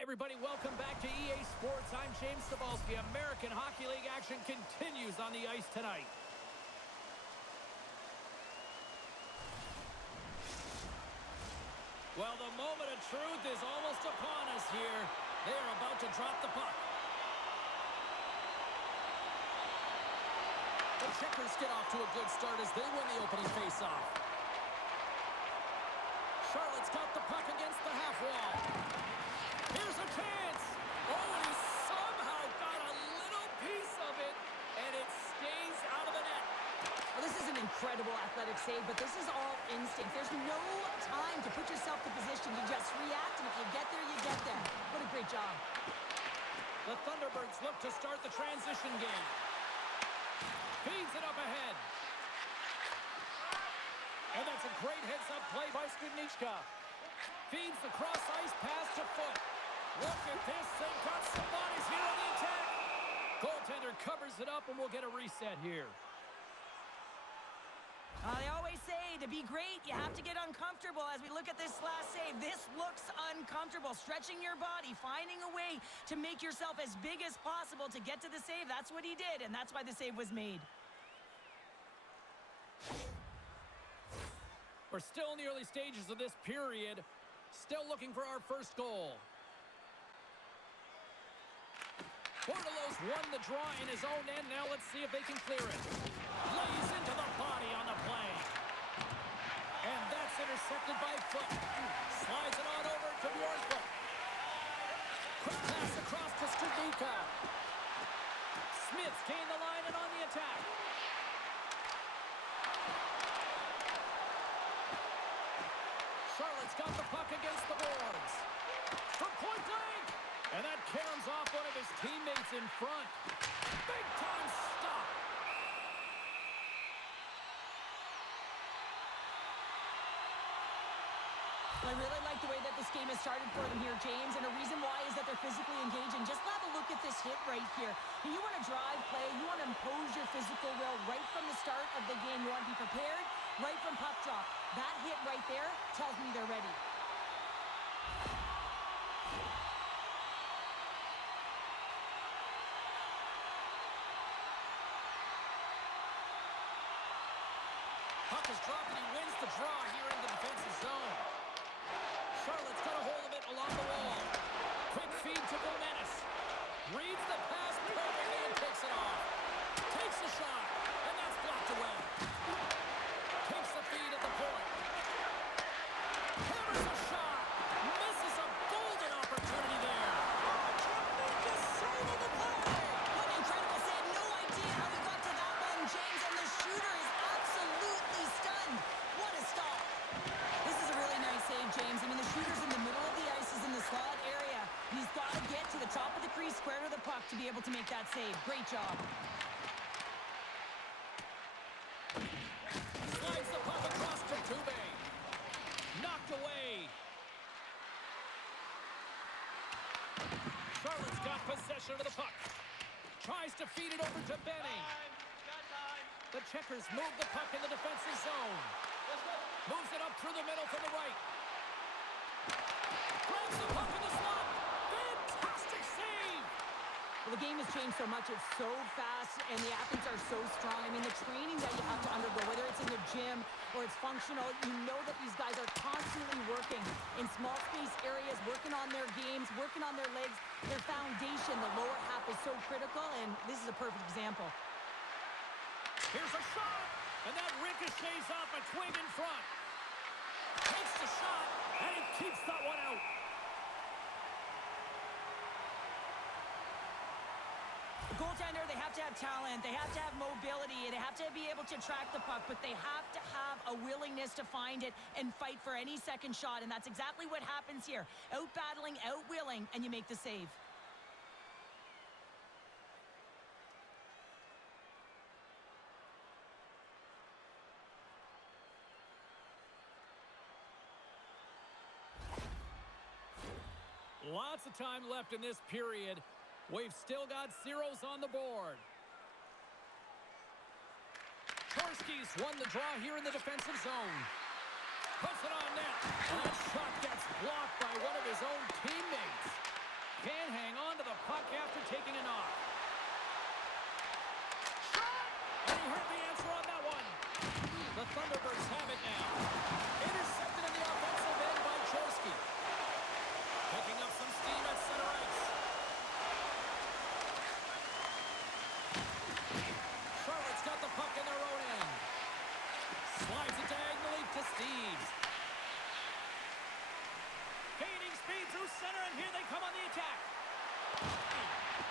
Hi, everybody. Welcome back to EA Sports. I'm James Cebulski. American Hockey League action continues on the ice tonight. Well, the moment of truth is almost upon us here. They are about to drop the puck. The Checkers get off to a good start as they win the opening faceoff. Charlotte's got the puck against the half wall. Here's a chance. Oh, and he somehow got a little piece of it, and it stays out of the net. Well, this is an incredible athletic save, but this is all instinct. There's no time to put yourself in position. You just react, and if you get there, you get there. What a great job. The Thunderbirds look to start the transition game. Feeds it up ahead. And that's a great heads-up play by Skudnichka. Feeds the cross-ice pass to Foot. Look at this. They've got some bodies here on the attack. Goaltender covers it up, and we'll get a reset here. They always say to be great, you have to get uncomfortable. As we look at this last save, this looks uncomfortable. Stretching your body, finding a way to make yourself as big as possible to get to the save. That's what he did, and that's why the save was made. We're still in the early stages of this period. Still looking for our first goal. Bordelos won the draw in his own end. Now let's see if they can clear it. Lays into the body on the play. And that's intercepted by Foot. Slides it on over to Bjornfoot. Quick pass across to Studnicka. Smith's gained the line and on the attack. Charlotte's got the puck against the boards. From point blank. And that caroms off one of his teammates in front. Big time stop. I really like the way that this game has started for them here, James, and the reason why is that they're physically engaging. Just have a look at this hit right here. And you want to drive play, you want to impose your physical will right from the start of the game. You want to be prepared right from puck drop. That hit right there tells me they're ready. Puck is dropped and he wins the draw here in the defensive zone. Charlotte's got a hold of it along the wall. Quick feed to Gomenis. Reads the pass perfectly and picks it off. Takes a shot, and that's blocked away. Takes the feed at the point. Hammers a shot. Misses a golden opportunity there. Tremendous save on the play. What an incredible save. No idea how he got to that one, James, and the shooter is absolutely stunned. What a stop. This is a really nice save, James. I mean, the shooter's in the middle of the ice, is in the slot area. He's got to get to the top of the crease, square to the puck to be able to make that save. Great job. Slides the puck across to Tube. Knocked away. Charlotte's got possession of the puck. Tries to feed it over to Benning. The Checkers move the puck in the defensive zone. Moves it up through the middle from the right. Grabs the puck in the slot. Fantastic save. Well, the game has changed so much. It's so fast, and the athletes are so strong. I mean, the training that you have to undergo, whether it's in the gym or it's functional, you know that these guys are constantly working in small space areas, working on their games, working on their legs. Their foundation, the lower half, is so critical, and this is a perfect example. Here's a shot, and that ricochets off a twig in front. Takes the shot, and he keeps that one out. The goaltender, they have to have talent, they have to have mobility, they have to be able to track the puck, but they have to have a willingness to find it and fight for any second shot, and that's exactly what happens here. Out-battling, out-willing, and you make the save. Lots of time left in this period. We've still got zeros on the board. Torski's won the draw here in the defensive zone. Puts it on net. And that shot gets blocked by one of his own teammates. Can't hang on to the puck after taking a knock. And he heard the answer on that one. The Thunderbirds have it now. Intercepted in the offensive end by Chorski. Picking up some steam at center ice. Charlotte's got the puck in their own end. Slides it diagonally to Steves. Gaining speed through center, and here they come on the attack.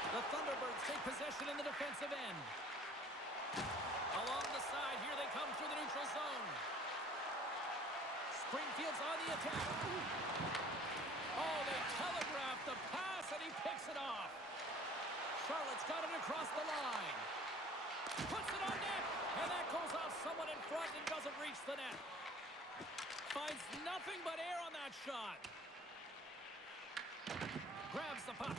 The Thunderbirds take possession in the defensive end. Along the side, here they come through the neutral zone. Springfield's on the attack. Oh, they telegraphed the pass, and he picks it off. Charlotte's got it across the line. Puts it on net, and that goes off someone in front and doesn't reach the net. Finds nothing but air on that shot. Grabs the puck.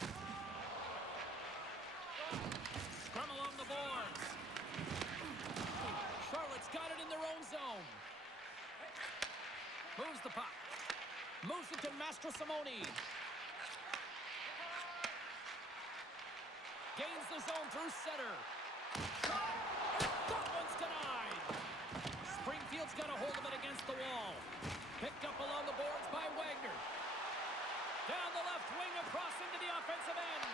Scrum along the boards. Charlotte's got it in their own zone. Moves the puck. Moves it to Mastrosimone. Gains the zone through center. Shot! And that one's denied. Springfield's got a hold of it against the wall. Picked up along the boards by Wagner. Down the left wing across into the offensive end.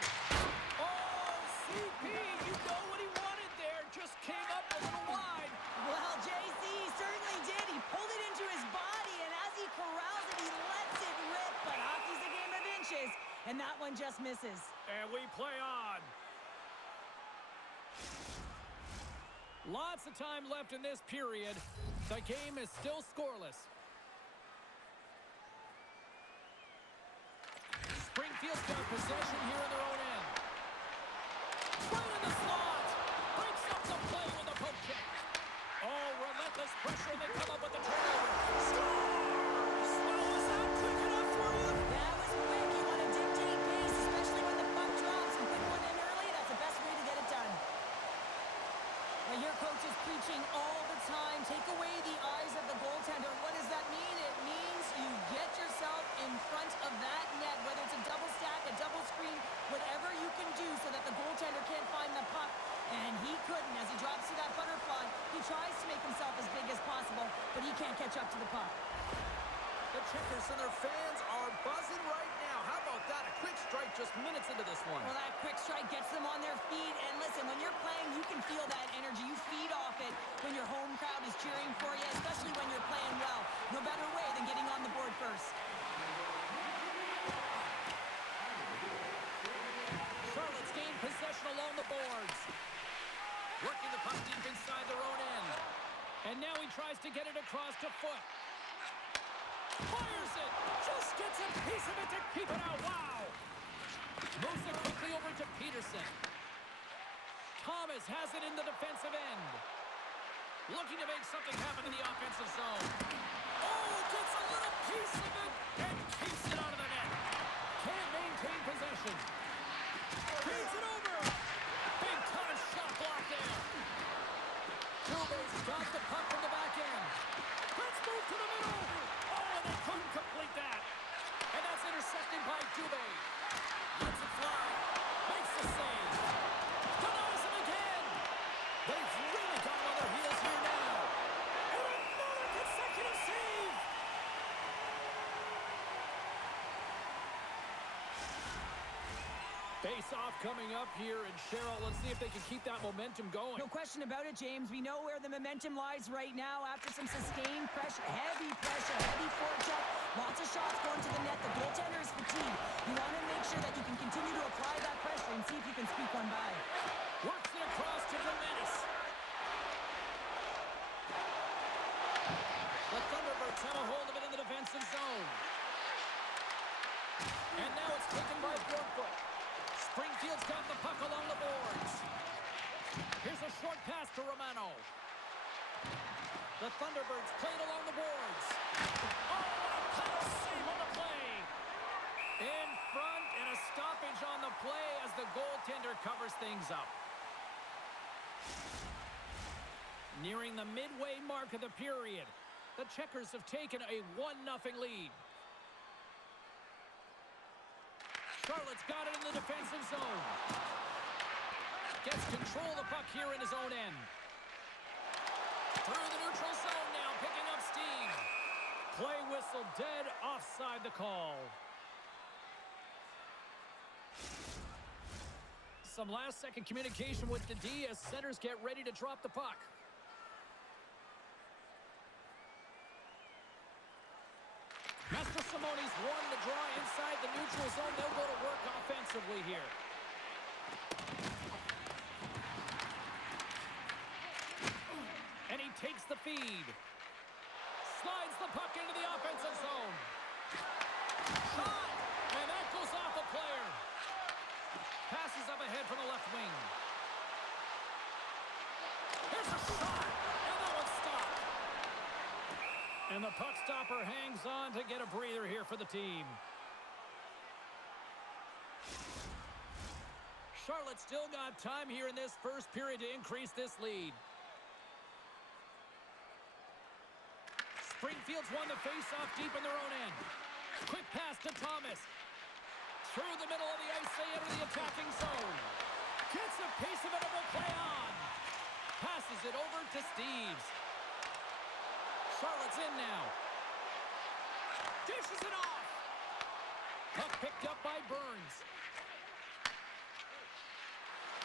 Oh, CP, you know what he wanted there. Just came up a little wide. Well, JC certainly did. He pulled it into his body, and as he corrals it, he lets it rip. But hockey's a game of inches, and that one just misses. And we play on. Lots of time left in this period. The game is still scoreless. Springfield's got possession here in their own end. Right in the slot. Breaks up the play with a poke check. Oh, relentless pressure. They come up with the turnover. Scores! Well, was that quick enough for you? That was quick. You want to dictate pace, especially when the puck drops and put one in early. That's the best way to get it done. Well, your coach is preaching all the time. Take away the eyes of the goaltender. What does that mean? It means you get yourself in front of that net, whether it's a double stack, a double screen, whatever you can do so that the goaltender can't find the puck. And he couldn't. As he drops to that butterfly, he tries to make himself as big as possible, but he can't catch up to the puck. The Checkers and their fans are buzzing right now. How about that? A quick strike just minutes into this one. Well, that quick strike gets them on their feet. And listen, when you're playing, you can feel that energy. You feed off it when your home crowd is cheering for you, especially when you're playing well. No better way than getting on the board first. Charlotte's gained possession along the boards. Working the puck deep inside their own end. And now he tries to get it across to Foot. Fires it! Just gets a piece of it to keep it out. Wow! Moves it quickly over to Peterson. Thomas has it in the defensive end. Looking to make something happen in the offensive zone. Oh, gets a little piece of it and keeps it out of the net. Can't maintain possession. Feeds it over. Big time shot block there. Dubé's got the puck from the back end. Let's move to the middle. Oh, and they couldn't complete that. And that's intercepted by Dubé. Lets it fly. Makes the save. Denies him again. They've really got him on their heels here now. And another consecutive save. Face-off coming up here, and Cheryl, let's see if they can keep that momentum going. No question about it, James. We know where the momentum lies right now after some sustained pressure, heavy forecheck, lots of shots going to the net. The goaltender is fatigued. You want to make sure that you can continue to apply that pressure and see if you can squeak one by. Works it across to Jimenez. The Thunderbirds have a hold of it in the defensive zone. And now it's taken by Bjorkfoot. Springfield's got the puck along the boards. Here's a short pass to Romano. The Thunderbirds played along the boards. Oh, what a power save on the play. In front, and a stoppage on the play as the goaltender covers things up. Nearing the midway mark of the period, the Checkers have taken a 1-0 lead. Charlotte's got it in the defensive zone. Gets control of the puck here in his own end. Through the neutral zone now, picking up steam. Play whistle dead, offside the call. Some last-second communication with the D as centers get ready to drop the puck. Master Simone's won the draw inside the neutral zone. They'll go to work offensively here. And he takes the feed. Slides the puck into the offensive zone. Shot! And that goes off a player. Passes up ahead from the left wing. Here's a shot! And that one's stopped. And the puck stopper hangs on to get a breather here for the team. Charlotte still got time here in this first period to increase this lead. Springfield's won the face-off deep in their own end. Quick pass to Thomas. Through the middle of the ice, they enter the attacking zone. Gets a piece of it and will play on. Passes it over to Steves. Charlotte's in now. Dishes it off. Puck picked up by Burns.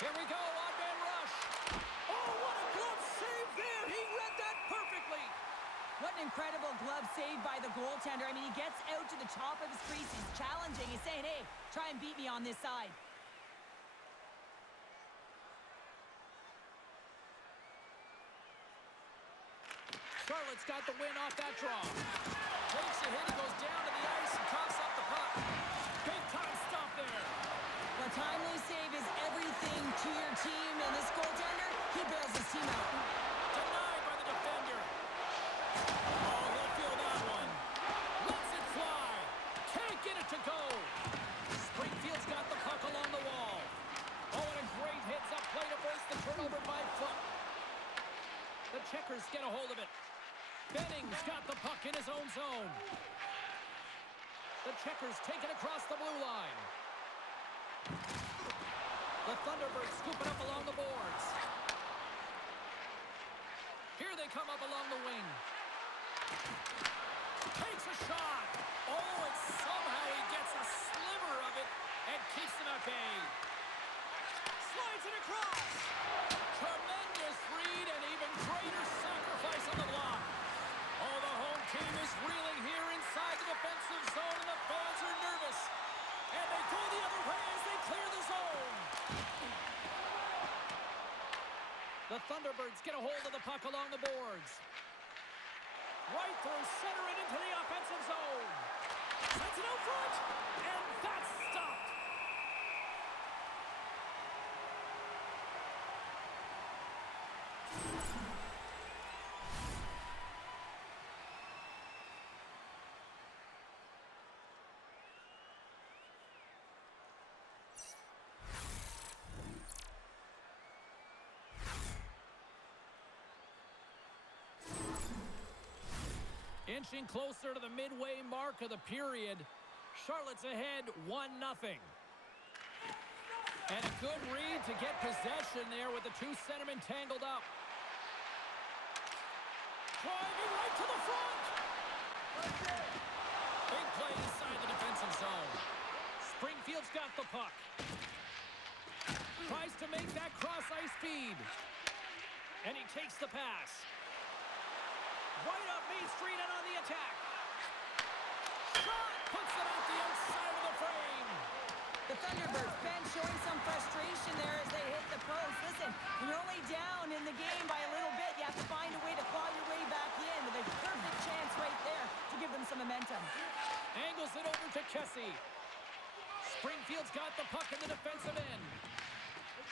Here we go, odd-man rush. Oh, what a glove save there. He read that perfectly. What an incredible glove save by the goaltender. I mean, he gets out to the top of his crease. He's challenging. He's saying, hey, try and beat me on this side. Charlotte's got the win off that draw. Takes a hit. He goes down to the ice and coughs up the puck. Big time stop there. A timely save is everything to your team. And this goaltender, he bails his team out. Denied by the defender. Oh, he'll feel that one. Lets it fly. Can't get it to go. Springfield's got the puck along the wall. Oh, and a great hits-up play to force the turnover by Foot. The Checkers get a hold of it. Benning's got the puck in his own zone. The Checkers take it across the blue line. The Thunderbirds scoop it up along the boards. Here they come up along the wing. Takes a shot. Oh, and somehow he gets a sliver of it and keeps them at bay. Slides it across. Tremendous read and even greater sacrifice on the block. Oh, the home team is reeling here inside the defensive zone, and the fans are nervous. And they go the other way as they clear the zone. The Thunderbirds get a hold of the puck along the boards. Right through center and into the offensive zone. Sends it out front, and that's stopped. Inching closer to the midway mark of the period. Charlotte's ahead 1-0. And a good read to get possession there with the two centermen tangled up. Driving right to the front. Big play inside the defensive zone. Springfield's got the puck. Tries to make that cross-ice feed. And he takes the pass. Right up Main Street and on the attack. Shot! Puts it off the outside of the frame. The Thunderbirds bench showing some frustration there as they hit the post. Listen, when you're only down in the game by a little bit, you have to find a way to claw your way back in. With a perfect chance right there to give them some momentum. Angles it over to Kessie. Springfield's got the puck in the defensive end.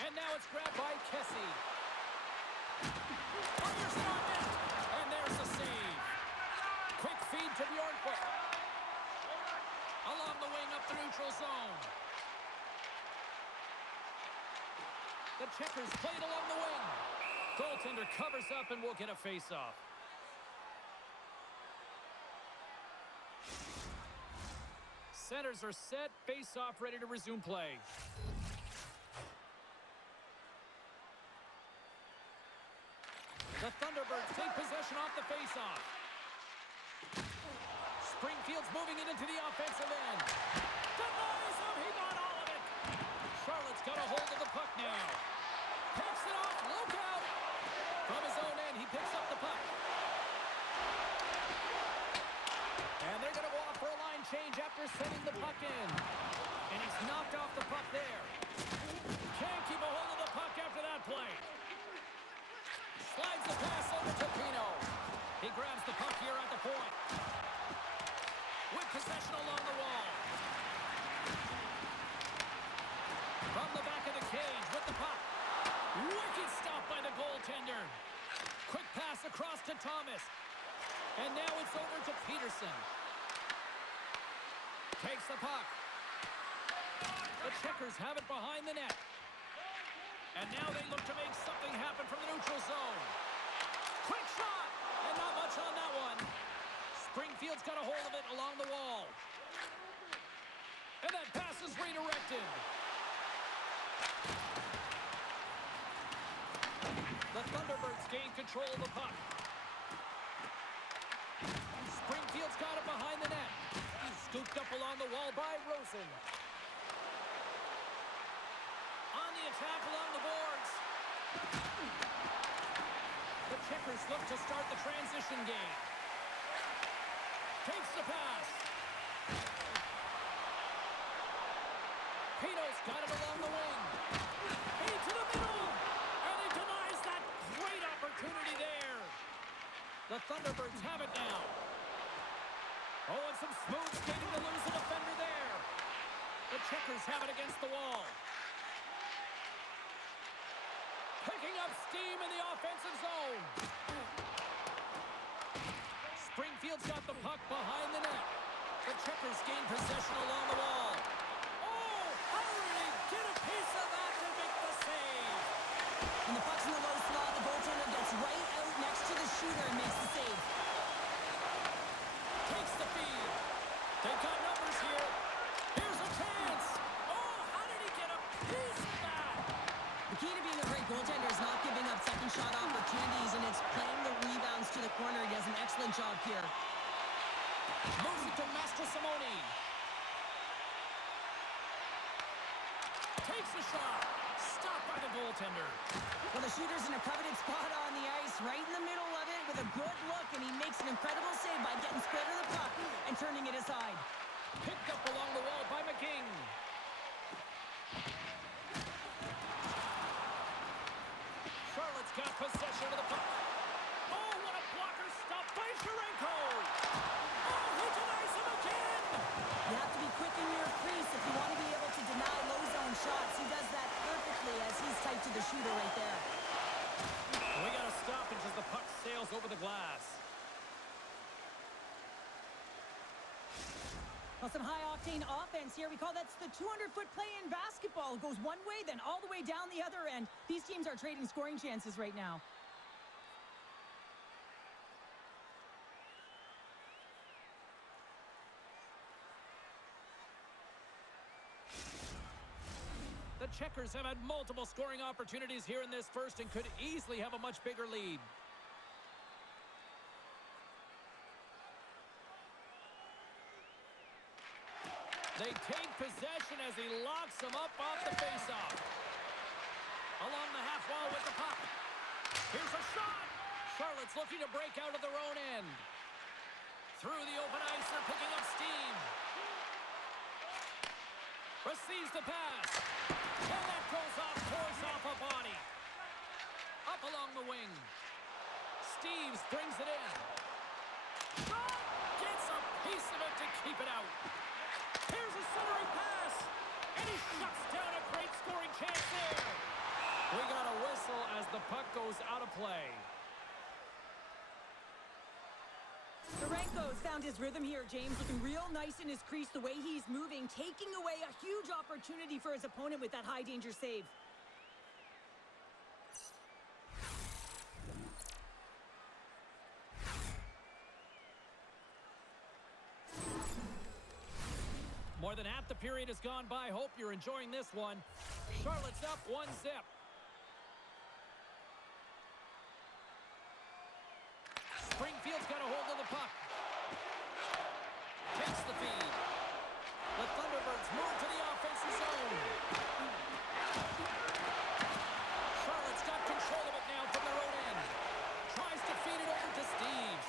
And now it's grabbed by Kessie. Fires it on net. And there's the save. Quick feed to Bjornfoot. Along the wing up the neutral zone. The Checkers played along the wing. Goaltender covers up and will get a face-off. centers are set. Face-off ready to resume play. The Thunderbirds take possession off the face-off. Springfield's moving it into the offensive end. Denies him. He got all of it. Charlotte's got a hold of the puck now. Picks it off. Look out. From his own end, he picks up the puck. And they're going to go off for a line change after sending the puck in. And he's knocked off the puck there. Can't keep a hold of the puck after that play. Slides the pass over to Pino. He grabs the puck here at the point. With possession along the wall. From the back of the cage with the puck. Wicked stop by the goaltender. Quick pass across to Thomas. And now it's over to Peterson. Takes the puck. The Checkers have it behind the net. And now they look to make something happen from the neutral zone. Quick shot! And not much on that one. Springfield's got a hold of it along the wall. And that pass is redirected. The Thunderbirds gain control of the puck. Springfield's got it behind the net. He's scooped up along the wall by Rosen. On the attack along the boards. The Checkers look to start the transition game. Takes the pass. Pino's got it along the wing. Into the middle. And he denies that great opportunity there. The Thunderbirds have it now. Oh, and some smooth skating to lose the defender there. The Checkers have it against the wall. Picking up steam in the offensive zone. Springfield's got the puck behind the net. The Checkers gain possession along the wall. Oh, how did he get a piece of that to make the save? When the puck's in the low slot, the goaltender gets right out next to the shooter and makes the save. Takes the feed. They've got numbers here. Here's a chance. Oh, how did he get a piece of that? The key to being a great goaltender is not giving up second shot opportunities, and it's playing the rebounds to the corner. He does an excellent job here. Moves it to Master Simone. Takes the shot. Stopped by the goaltender. Well, the shooter's in a coveted spot on the ice, right in the middle of it with a good look, and he makes an incredible save by getting square to the puck and turning it aside. Picked up along the wall by McGing. Charlotte's got possession of the puck. Oh, what a blocker stop by Sharenko. Oh, he denies him again. You have to be quick in your crease if you want to be able to deny low zone shots. He does that perfectly as he's tight to the shooter right there. We got to stop as the puck sails over the glass. Well, some high-octane offense here. We call that the 200-foot play in basketball. It goes one way, then all the way down the other end. These teams are trading scoring chances right now. The Checkers have had multiple scoring opportunities here in this first and could easily have a much bigger lead. They take possession as he locks him up off the faceoff. Along the half wall with the puck. Here's a shot. Charlotte's looking to break out of their own end. Through the open ice, they're picking up steam. Receives the pass. And that goes off, pours off a body. Up along the wing. Steves brings it in. Shot! Gets a piece of it to keep it out. Here's a centering pass. And he shuts down a great scoring chance there. We got a whistle as the puck goes out of play. Sharenko's found his rhythm here, James. Looking real nice in his crease, the way he's moving, taking away a huge opportunity for his opponent with that high-danger save. the period has gone by. Hope you're enjoying this one. Charlotte's up 1-0. Springfield's got a hold of the puck. Takes the feed. The Thunderbirds move to the offensive zone. Charlotte's got control of it now from their own end. Tries to feed it over to Steves.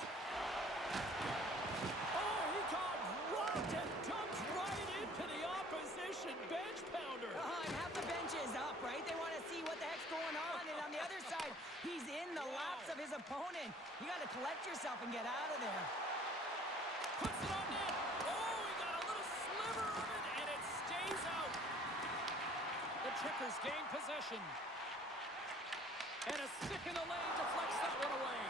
Oh, he got rocked and dumped right into the opposition bench pounder. And half the bench is up, right? They want to see what the heck's going on. And on the other side, he's in the laps of his opponent. You got to collect yourself and get out of there. Puts it on net. Oh, he got a little sliver of it, and it stays out. The Checkers gain possession. And a stick in the lane deflects that one away.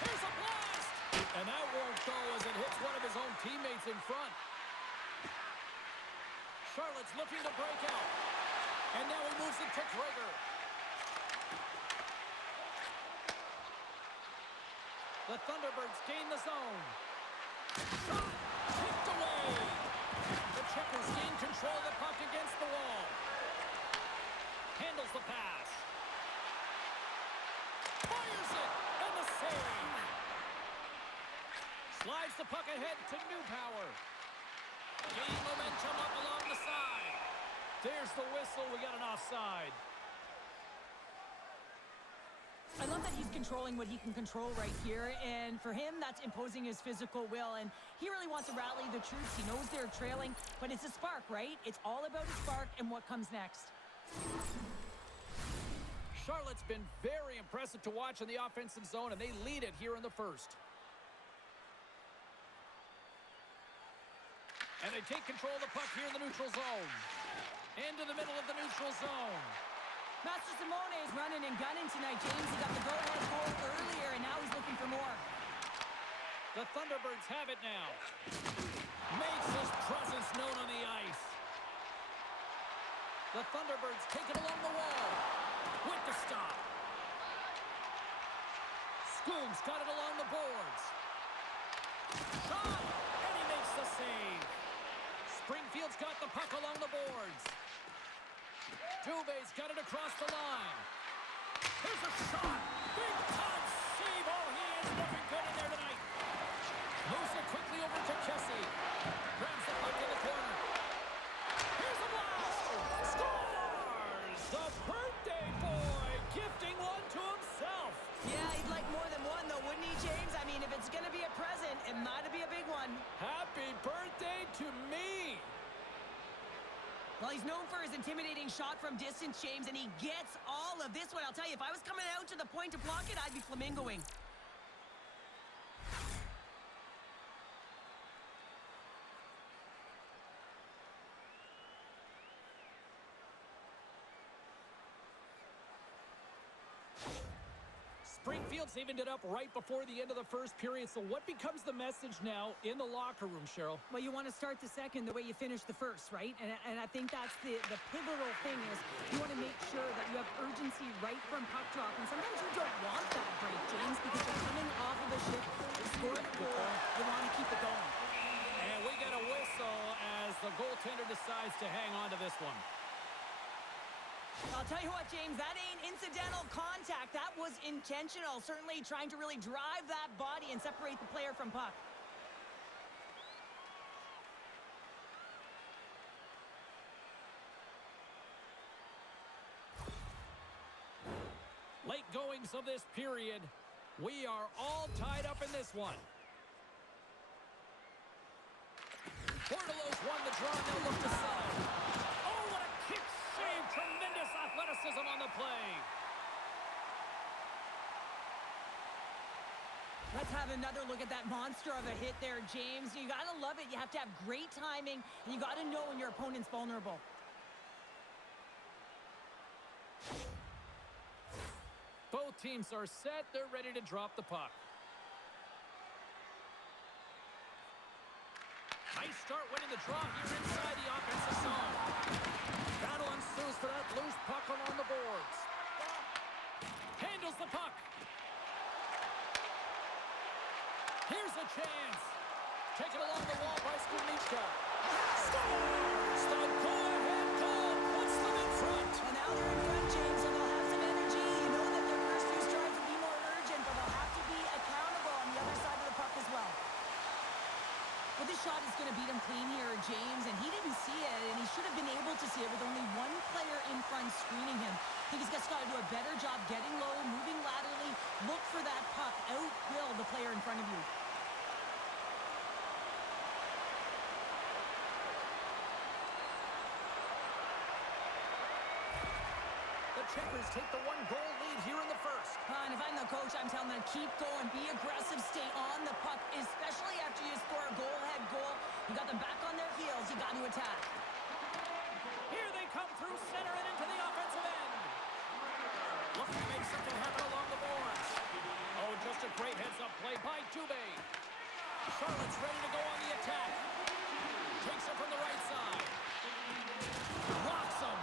Here's a blast. And that won't go as it hits one of his own teammates in front. Charlotte's looking to break out. And now he moves it to Traeger. The Thunderbirds gain the zone. Shot! Kicked away! The Checkers gain control of the puck against the wall. Handles the pass. Fires it! And the save! Slides the puck ahead to Newpower. Gaining momentum up along the side. There's the whistle. We got an offside. I love that he's controlling what he can control right here, and for him, that's imposing his physical will, and he really wants to rally the troops. He knows they're trailing, but it's a spark, right? It's all about a spark and what comes next. Charlotte's been very impressive to watch in the offensive zone, and they lead it here in the first. And they take control of the puck here in the neutral zone. Into the middle of the neutral zone. Master Simone is running and gunning tonight, James. He got the go-ahead goal earlier, and now he's looking for more. The Thunderbirds have it now. Makes his presence known on the ice. The Thunderbirds take it along the wall. With the stop. Scoob's got it along the boards. Shot! And he makes the save. Springfield's got the puck along the boards. Dubé's got it across the line. Here's a shot. Big time save. Oh, he is looking good in there tonight. Moves it quickly over to Kessie. Grabs the puck in the corner. Here's a blast. Scores! The birthday boy gifting one to himself. Yeah, he'd like more than one, though, wouldn't he, James? I mean, if it's going to be a present, it might be a big one. Happy birthday to me. Well, he's known for his intimidating shot from distance, James, and he gets all of this one. I'll tell you, if I was coming out to the point to block it, I'd be flamingoing. Springfield's evened it up right before the end of the first period. So what becomes the message now in the locker room, Cheryl? Well, you want to start the second the way you finished the first, right? And I think that's the pivotal thing is you want to make sure that you have urgency right from puck drop. And sometimes you don't want that break, James, because you're coming off of a shift, you scored a goal, you want to keep it going. And we get a whistle as the goaltender decides to hang on to this one. I'll tell you what, James, that ain't incidental contact. That was intentional, certainly trying to really drive that body and separate the player from puck. Late goings of this period. We are all tied up in this one. Bordelo's won the draw. They'll look to settle. Oh, what a kick save. Tremendous athleticism on the play. Let's have another look at that monster of a hit there, James. You got to love it. You have to have great timing, and you got to know when your opponent's vulnerable. Both teams are set. They're ready to drop the puck. Nice start winning the draw here inside the offensive zone. Battle ensues for that loose puck along the boards. Handles the puck. Here's a chance. Taken along the wall by Skubniczka. Scores! The go-ahead goal puts them in front. Well, now they're in front, James, so they'll have some energy. You know that their first few strides will be more urgent, but they'll have to be accountable on the other side of the puck as well. Well, this shot is going to beat him clean here, James, and he didn't see it, and he should have been able to see it with only one player in front screening him. I think he's just got to do a better job getting low, moving laterally, look for that puck, outwill the player in front of you. The Checkers take the one-goal lead here in the first. And if I'm the coach, I'm telling them to keep going, be aggressive, stay on the puck, especially after you score a goal-ahead goal. You got them back on their heels. You got to attack. Here they come through center and into the offensive end. Looking to make something happen along the boards. Oh, just a great heads-up play by Dubé. Charlotte's ready to go on the attack. Takes it from the right side. Blocks him.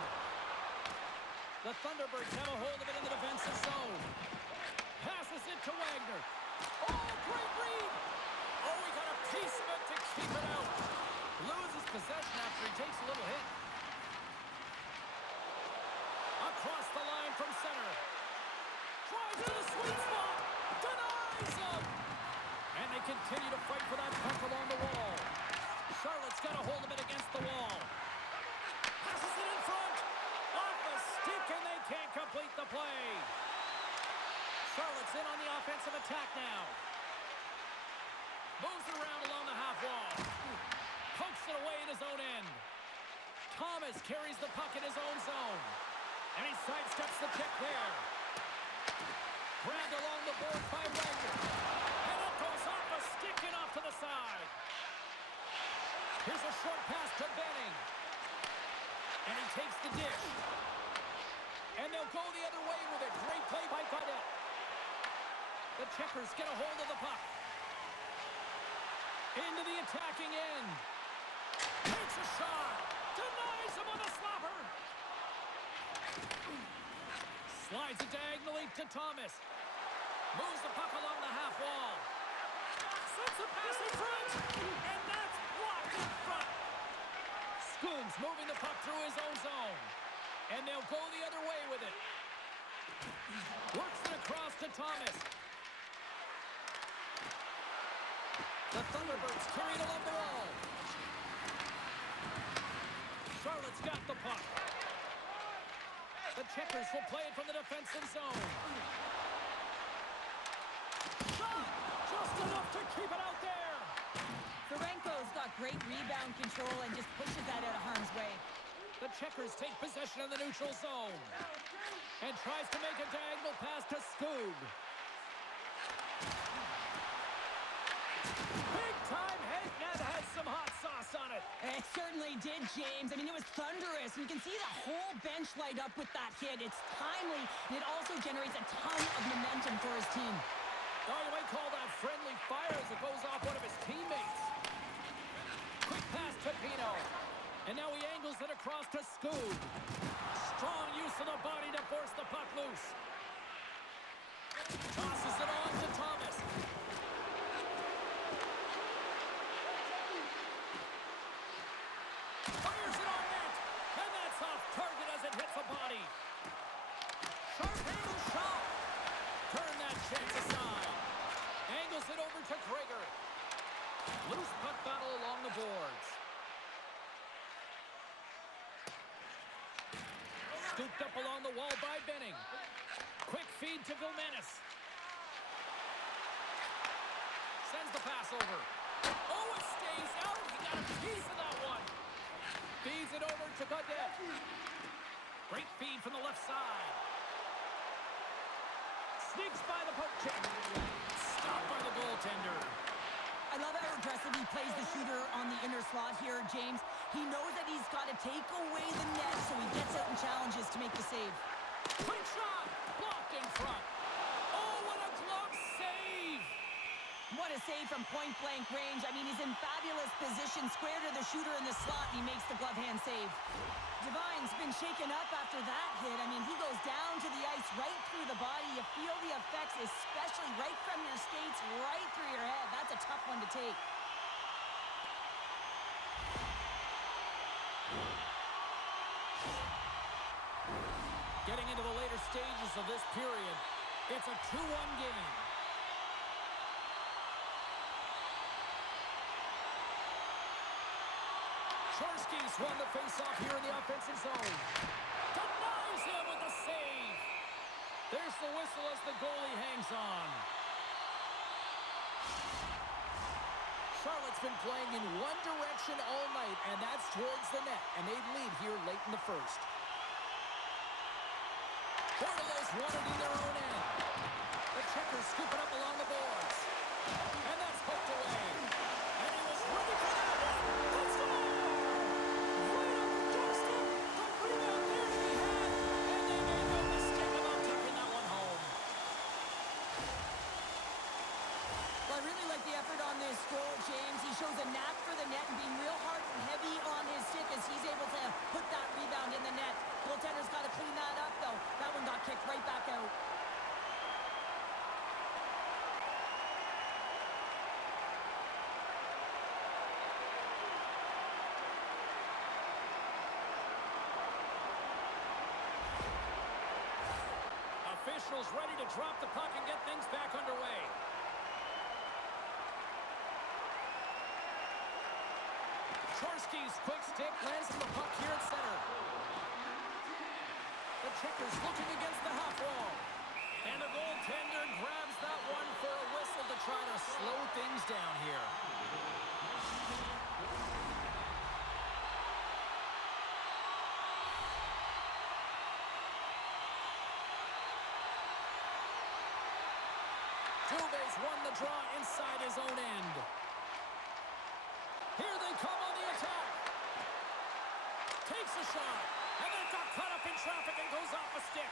The Thunderbirds have a hold of it in the defensive zone. Passes it to Wagner. Oh, great read! Oh, he got a piece of it to keep it out. Loses possession after he takes a little hit. Across the line from center. Tries to the sweet spot. Denies him. And they continue to fight for that puck along the wall. Charlotte's got a hold of it against the wall. Passes it in front. Off the stick, and they can't complete the play. Charlotte's in on the offensive attack now. Moves it around along the half wall. Pokes it away in his own end. Thomas carries the puck in his own zone. And he sidesteps the kick there. Grabbed along the board by Wagner. And it goes off a stick and off to the side. Here's a short pass to Benning. And he takes the dish. And they'll go the other way with it. Great play by Cadet. The Checkers get a hold of the puck. Into the attacking end. Takes a shot. Denies him on a slapper. Slides it diagonally to Thomas. Moves the puck along the half wall. Sends a pass in front. And that's blocked in front. Scooms moving the puck through his own zone. And they'll go the other way with it. Works it across to Thomas. The Thunderbirds carry it along the wall. Charlotte's got the puck. The Checkers will play it from the defensive zone. Shot! Just enough to keep it out there. Ferenko's got great rebound control and just pushes that out of harm's way. The Checkers take possession of the neutral zone. And tries to make a diagonal pass to Scoob. Big-time head net has some hot sauce on it. It certainly did, James. I mean, it was thunderous. And you can see the whole bench light up with that hit. It's timely, and it also generates a ton of momentum for his team. Oh, you might call that friendly fire as it goes off one of his teammates. Quick pass to Pino. And now he angles it across to Scoob. Strong use of the body to force the puck loose. Tosses it on to Thomas. Fires it on net. And that's off target as it hits the body. Sharp angle shot. Turn that chance aside. Angles it over to Gregor. Loose puck battle along the boards. Scooped up along the wall by Benning. Quick feed to Gomenis. Sends the pass over. Oh, it stays out. He got a piece of that one. Feeds it over to Cadet. Great feed from the left side. Sneaks by the poke check. Stopped by the goaltender. I love how aggressive he plays the shooter on the inner slot here, James. He knows that he's got to take away the net, so he gets out and challenges to make the save. Quick shot! Blocked in front. Oh, what a glove save! What a save from point-blank range. I mean, he's in fabulous position, square to the shooter in the slot, and he makes the glove hand save. Devine's been shaken up after that hit. I mean, he goes down to the ice right through the body. You feel the effects, especially right from your skates, right through your head. That's a tough one to take. Heading into the later stages of this period, it's a 2-1 game. Chorski's won the face-off here in the offensive zone. Denies him with the save. There's the whistle as the goalie hangs on. Charlotte's been playing in one direction all night, and that's towards the net, and they lead here late in the first. Bordeaux wanted in their own end. The checkers scoop it up along the boards. And that's poked away. And he was ready for that one. Let's go! Right on the doorstep. The rebound there to be had. And they made no mistake about taking that one home. Well, I really like the effort on this goal, James. He shows a knack for the net and being real hard and heavy on his stick as he's able to put that rebound in the net. Goaltender's got to clean that up, though. That one got kicked right back out. Officials ready to drop the puck and get things back underway. Chorski's quick stick lands on the puck here at center. The checkers looking against the half wall. And the goaltender grabs that one for a whistle to try to slow things down here. Dubé's won the draw inside his own end. Here they come on the attack. Takes a shot. And then got caught up in traffic and goes off a stick.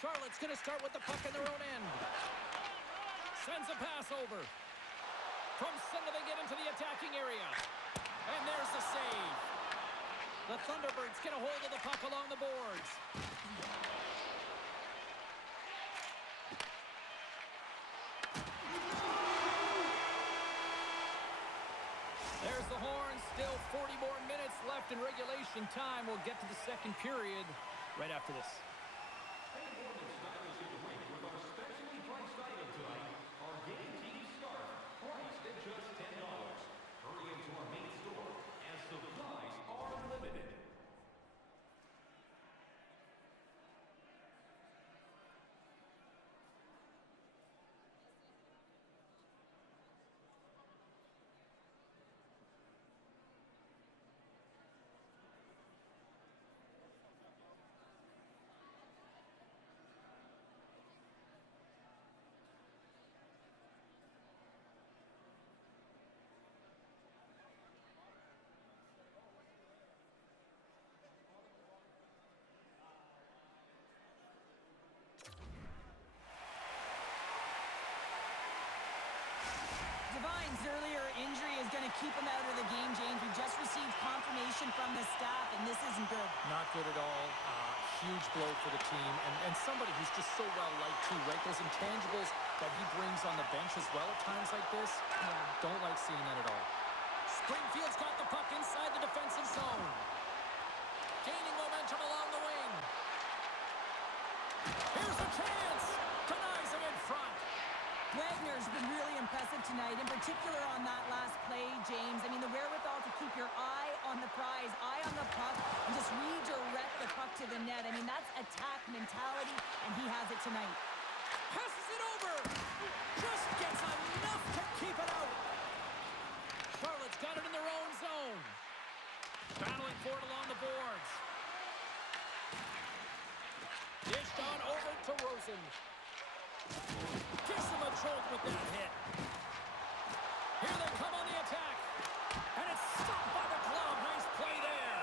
Charlotte's going to start with the puck in their own end. Sends a pass over. From center they get into the attacking area. And there's the save. The Thunderbirds get a hold of the puck along the boards. There's the horn. Still 40 more minutes left in regulation time. We'll get to the second period right after this. Divine's earlier injury is going to keep him out of the game, James. We just received confirmation from the staff, and this isn't good. Not good at all. Huge blow for the team. And somebody who's just so well-liked, too, right? Those intangibles that he brings on the bench as well at times like this, don't like seeing that at all. Springfield's got the puck inside the defensive zone. Gaining momentum along the wing. Here's a chance. Denies him in front. Wagner's been really impressive tonight, in particular on that last play, James. I mean, the wherewithal to keep your eye on the prize, eye on the puck, and just redirect the puck to the net. I mean, that's attack mentality, and he has it tonight. Passes it over. Just gets enough to keep it out. Charlotte's got it in their own zone. Battling for it along the boards. Dished on over to Rosen. Gives him a jolt with that hit. Here they come on the attack. And it's stopped by the glove. Nice play there.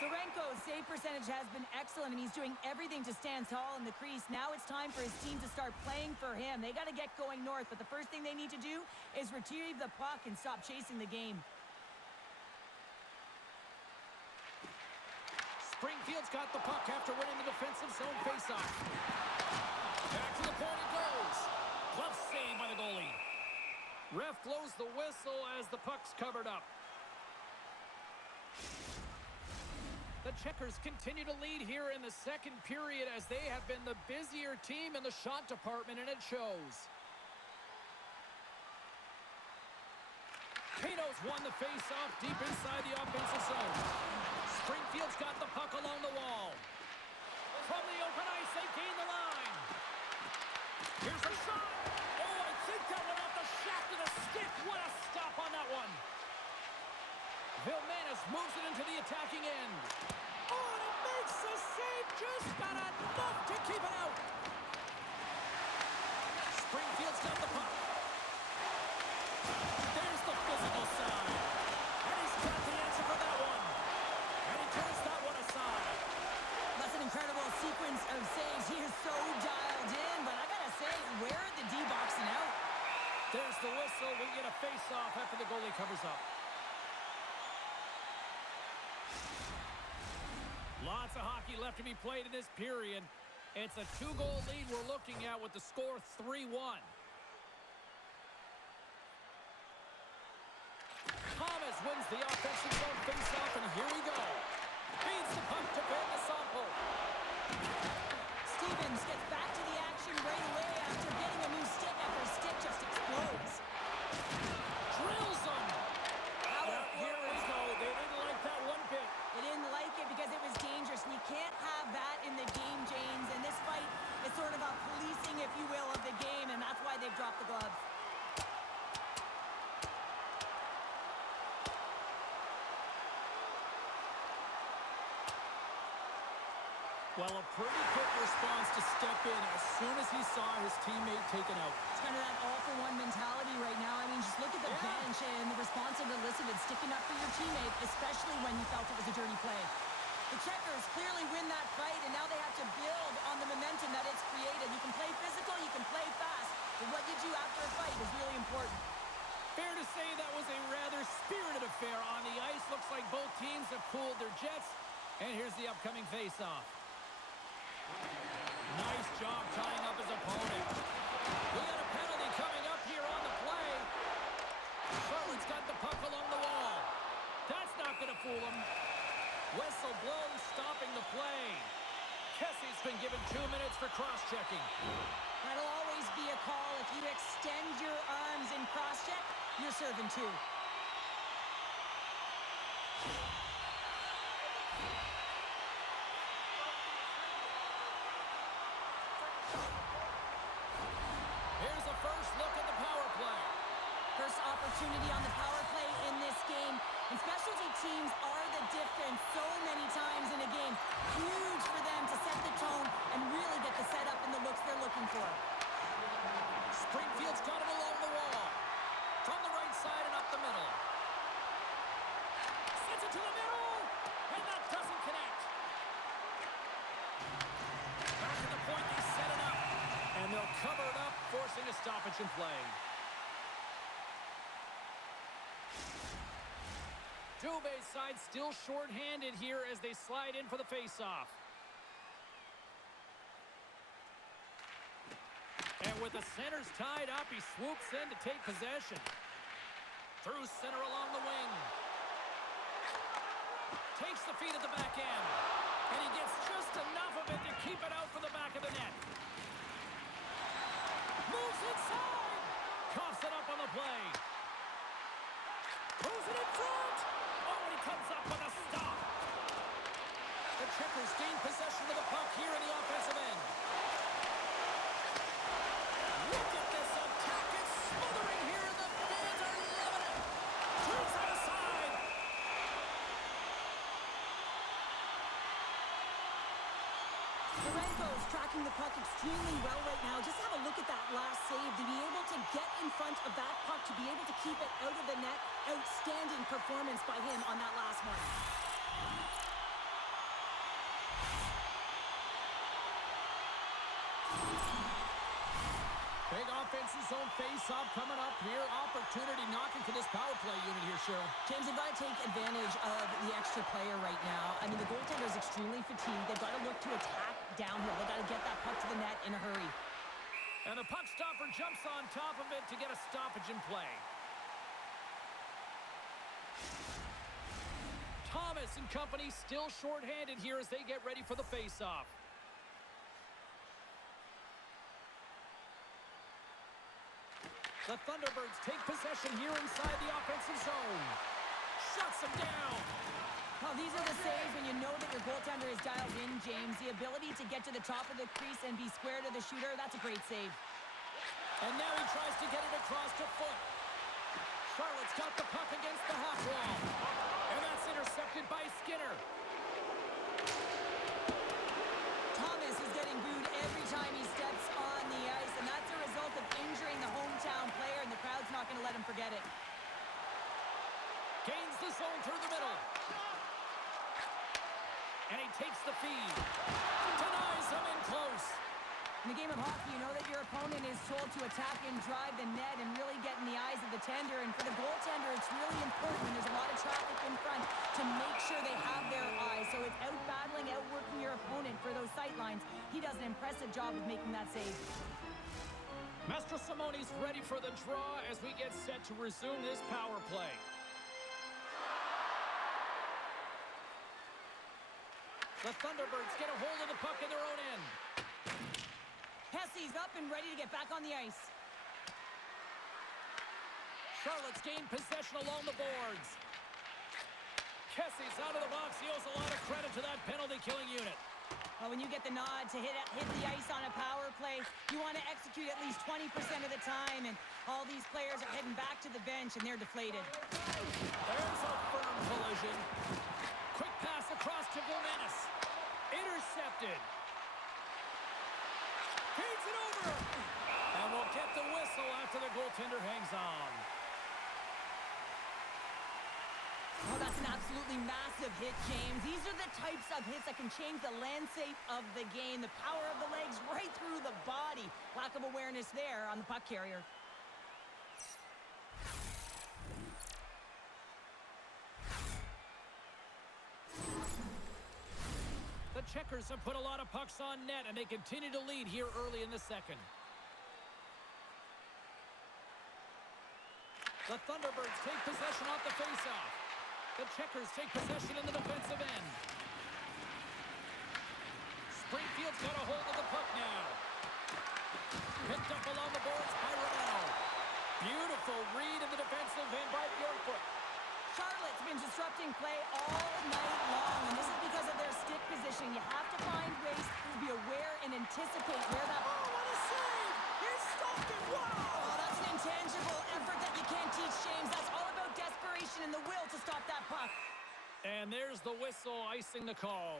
Sorenko's save percentage has been excellent, and he's doing everything to stand tall in the crease. Now it's time for his team to start playing for him. They got to get going north, but the first thing they need to do is retrieve the puck and stop chasing the game. Springfield's got the puck after winning the defensive zone faceoff. Back to the point it goes. Glove save by the goalie. Ref blows the whistle as the puck's covered up. The Checkers continue to lead here in the second period as they have been the busier team in the shot department, and it shows. Cato's won the face-off deep inside the offensive zone. Springfield's got the puck along the wall. From the open ice, they gain the line. Here's a shot. Oh, I think that went off the shaft of the stick. What a stop on that one. Vilmanis moves it into the attacking end. Oh, and it makes the save. Just got enough to keep it out. Springfield's got the puck. There's the physical side. And he's got the answer for that one. And he turns that one aside. That's an incredible sequence of saves. He is so dialed in, but I gotta say, where are the D-boxing out? There's the whistle. We get a face-off after the goalie covers up. Lots of hockey left to be played in this period. It's a 2-goal lead we're looking at with the score 3-1. Thomas wins the offensive zone faceoff, and here we go. Feeds the puck to Van de Sampo. Stevens gets back to the action right away after getting a new stick after his stick just explodes. Drills him. Here we go. They didn't like that one bit. They didn't like it because it was dangerous, and you can't have that in the game, James. And this fight is sort of a policing, if you will, of the game, and that's why they've dropped the gloves. Well, a pretty quick response to step in as soon as he saw his teammate taken out. It's kind of that all-for-one mentality right now. I mean, just look at the bench and the response it elicited, sticking up for your teammate, especially when you felt it was a dirty play. The Checkers clearly win that fight, and now they have to build on the momentum that it's created. You can play physical, you can play fast, but what you do after a fight is really important. Fair to say that was a rather spirited affair on the ice. Looks like both teams have cooled their jets, and here's the upcoming face-off. Nice job tying up his opponent. We got a penalty coming up here on the play. Charlotte's got the puck along the wall. That's not going to fool him. Whistle blows, stopping the play. Kessie's been given 2 minutes for cross-checking. That'll always be a call. If you extend your arms in cross-check, you're serving two. Here's a first look at the power play. First opportunity on the power play in this game. And specialty teams are the difference so many times in a game. Huge for them to set the tone and really get the setup and the looks they're looking for. Springfield's got it along the wall. From the right side and up the middle. Sends it to the middle. And that doesn't connect. Back to the point, they set it up. And they'll cover it up, forcing a stoppage in play. Dubé's side still short-handed here as they slide in for the face-off. And with the centers tied up, he swoops in to take possession. Through center along the wing. Takes the feed at the back end. And he gets just enough of it to keep it out for the back of the net. Moves inside. Coughs it up on the play. Moves it in front. Oh, and he comes up with a stop. The Checkers gain possession of the puck here in the offensive end. Look at this attack. It's smothering here, and the fans are loving it. Turns that aside. Lorenzo's tracking the puck extremely well right now. Just have a look at that last save. To be able to get in front of that puck, to be able to keep it out of the net, outstanding performance by him on that last one. Big offensive zone face-off coming up here. Opportunity knocking for this power play unit here, Cheryl. James, they've got to take advantage of the extra player right now. I mean, the goaltender is extremely fatigued. They've got to look to attack downhill. They've got to get that puck to the net in a hurry. And the puck stopper jumps on top of it to get a stoppage in play. Thomas and company still shorthanded here as they get ready for the face-off. The Thunderbirds take possession here inside the offensive zone. Shuts them down. Well, these are the saves when you know that your goaltender is dialed in, James. The ability to get to the top of the crease and be square to the shooter, that's a great save. And now he tries to get it across to Foot. Charlotte's got the puck against the half wall. And that's intercepted by Skinner. Thomas is getting booed every time he steps on the ice, and that's a result of injuring the hometown player, and the crowd's not going to let him forget it. Gains the zone through the middle. And he takes the feed. Denies him in close. In the game of hockey, you know that your opponent is told to attack and drive the net and really get in the eyes of the tender. And for the goaltender, it's really important when there's a lot of traffic in front to make sure they have their eyes. So it's out-battling, outworking your opponent for those sight lines. He does an impressive job of making that save. Master Simone's ready for the draw as we get set to resume this power play. The Thunderbirds get a hold of the puck in their own end. Hesse's up and ready to get back on the ice. Charlotte's gained possession along the boards. Kessy's out of the box. He owes a lot of credit to that penalty-killing unit. Well, when you get the nod to hit the ice on a power play, you want to execute at least 20% of the time, and all these players are heading back to the bench, and they're deflated. There's a firm collision. Quick pass across to Gomenis. Intercepted. Feeds it over. And we'll get the whistle after the goaltender hangs on. Oh, that's an absolutely massive hit, James. These are the types of hits that can change the landscape of the game. The power of the legs right through the body. Lack of awareness there on the puck carrier. The Checkers have put a lot of pucks on net, and they continue to lead here early in the second. The Thunderbirds take possession off the faceoff. The Checkers take possession in the defensive end. Springfield's got a hold of the puck now. Picked up along the boards by Ronaldo. Beautiful read in the defensive end by Bjorkfoot. Charlotte's been disrupting play all night long, and this is because of their stick position. You have to find ways to be aware and anticipate where that... Oh, what a save! He stopped it! Wow! Oh, that's an intangible effort that you can't teach, James. That's all about desperation and the will to stop that puck. And there's the whistle icing the call.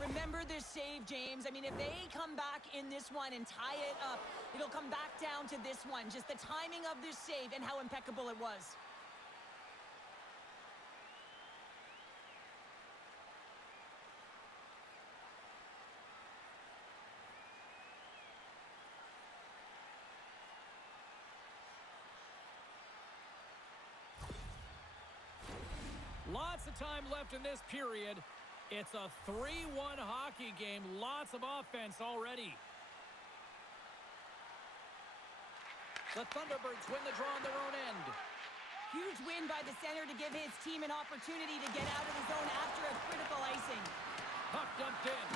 Remember this save, James. I mean, if they come back in this one and tie it up, it'll come back down to this one. Just the timing of this save and how impeccable it was. Lots of time left in this period. It's a 3-1 hockey game. Lots of offense already. The Thunderbirds win the draw on their own end. Huge win by the center to give his team an opportunity to get out of the zone after a critical icing. Puck dumped in.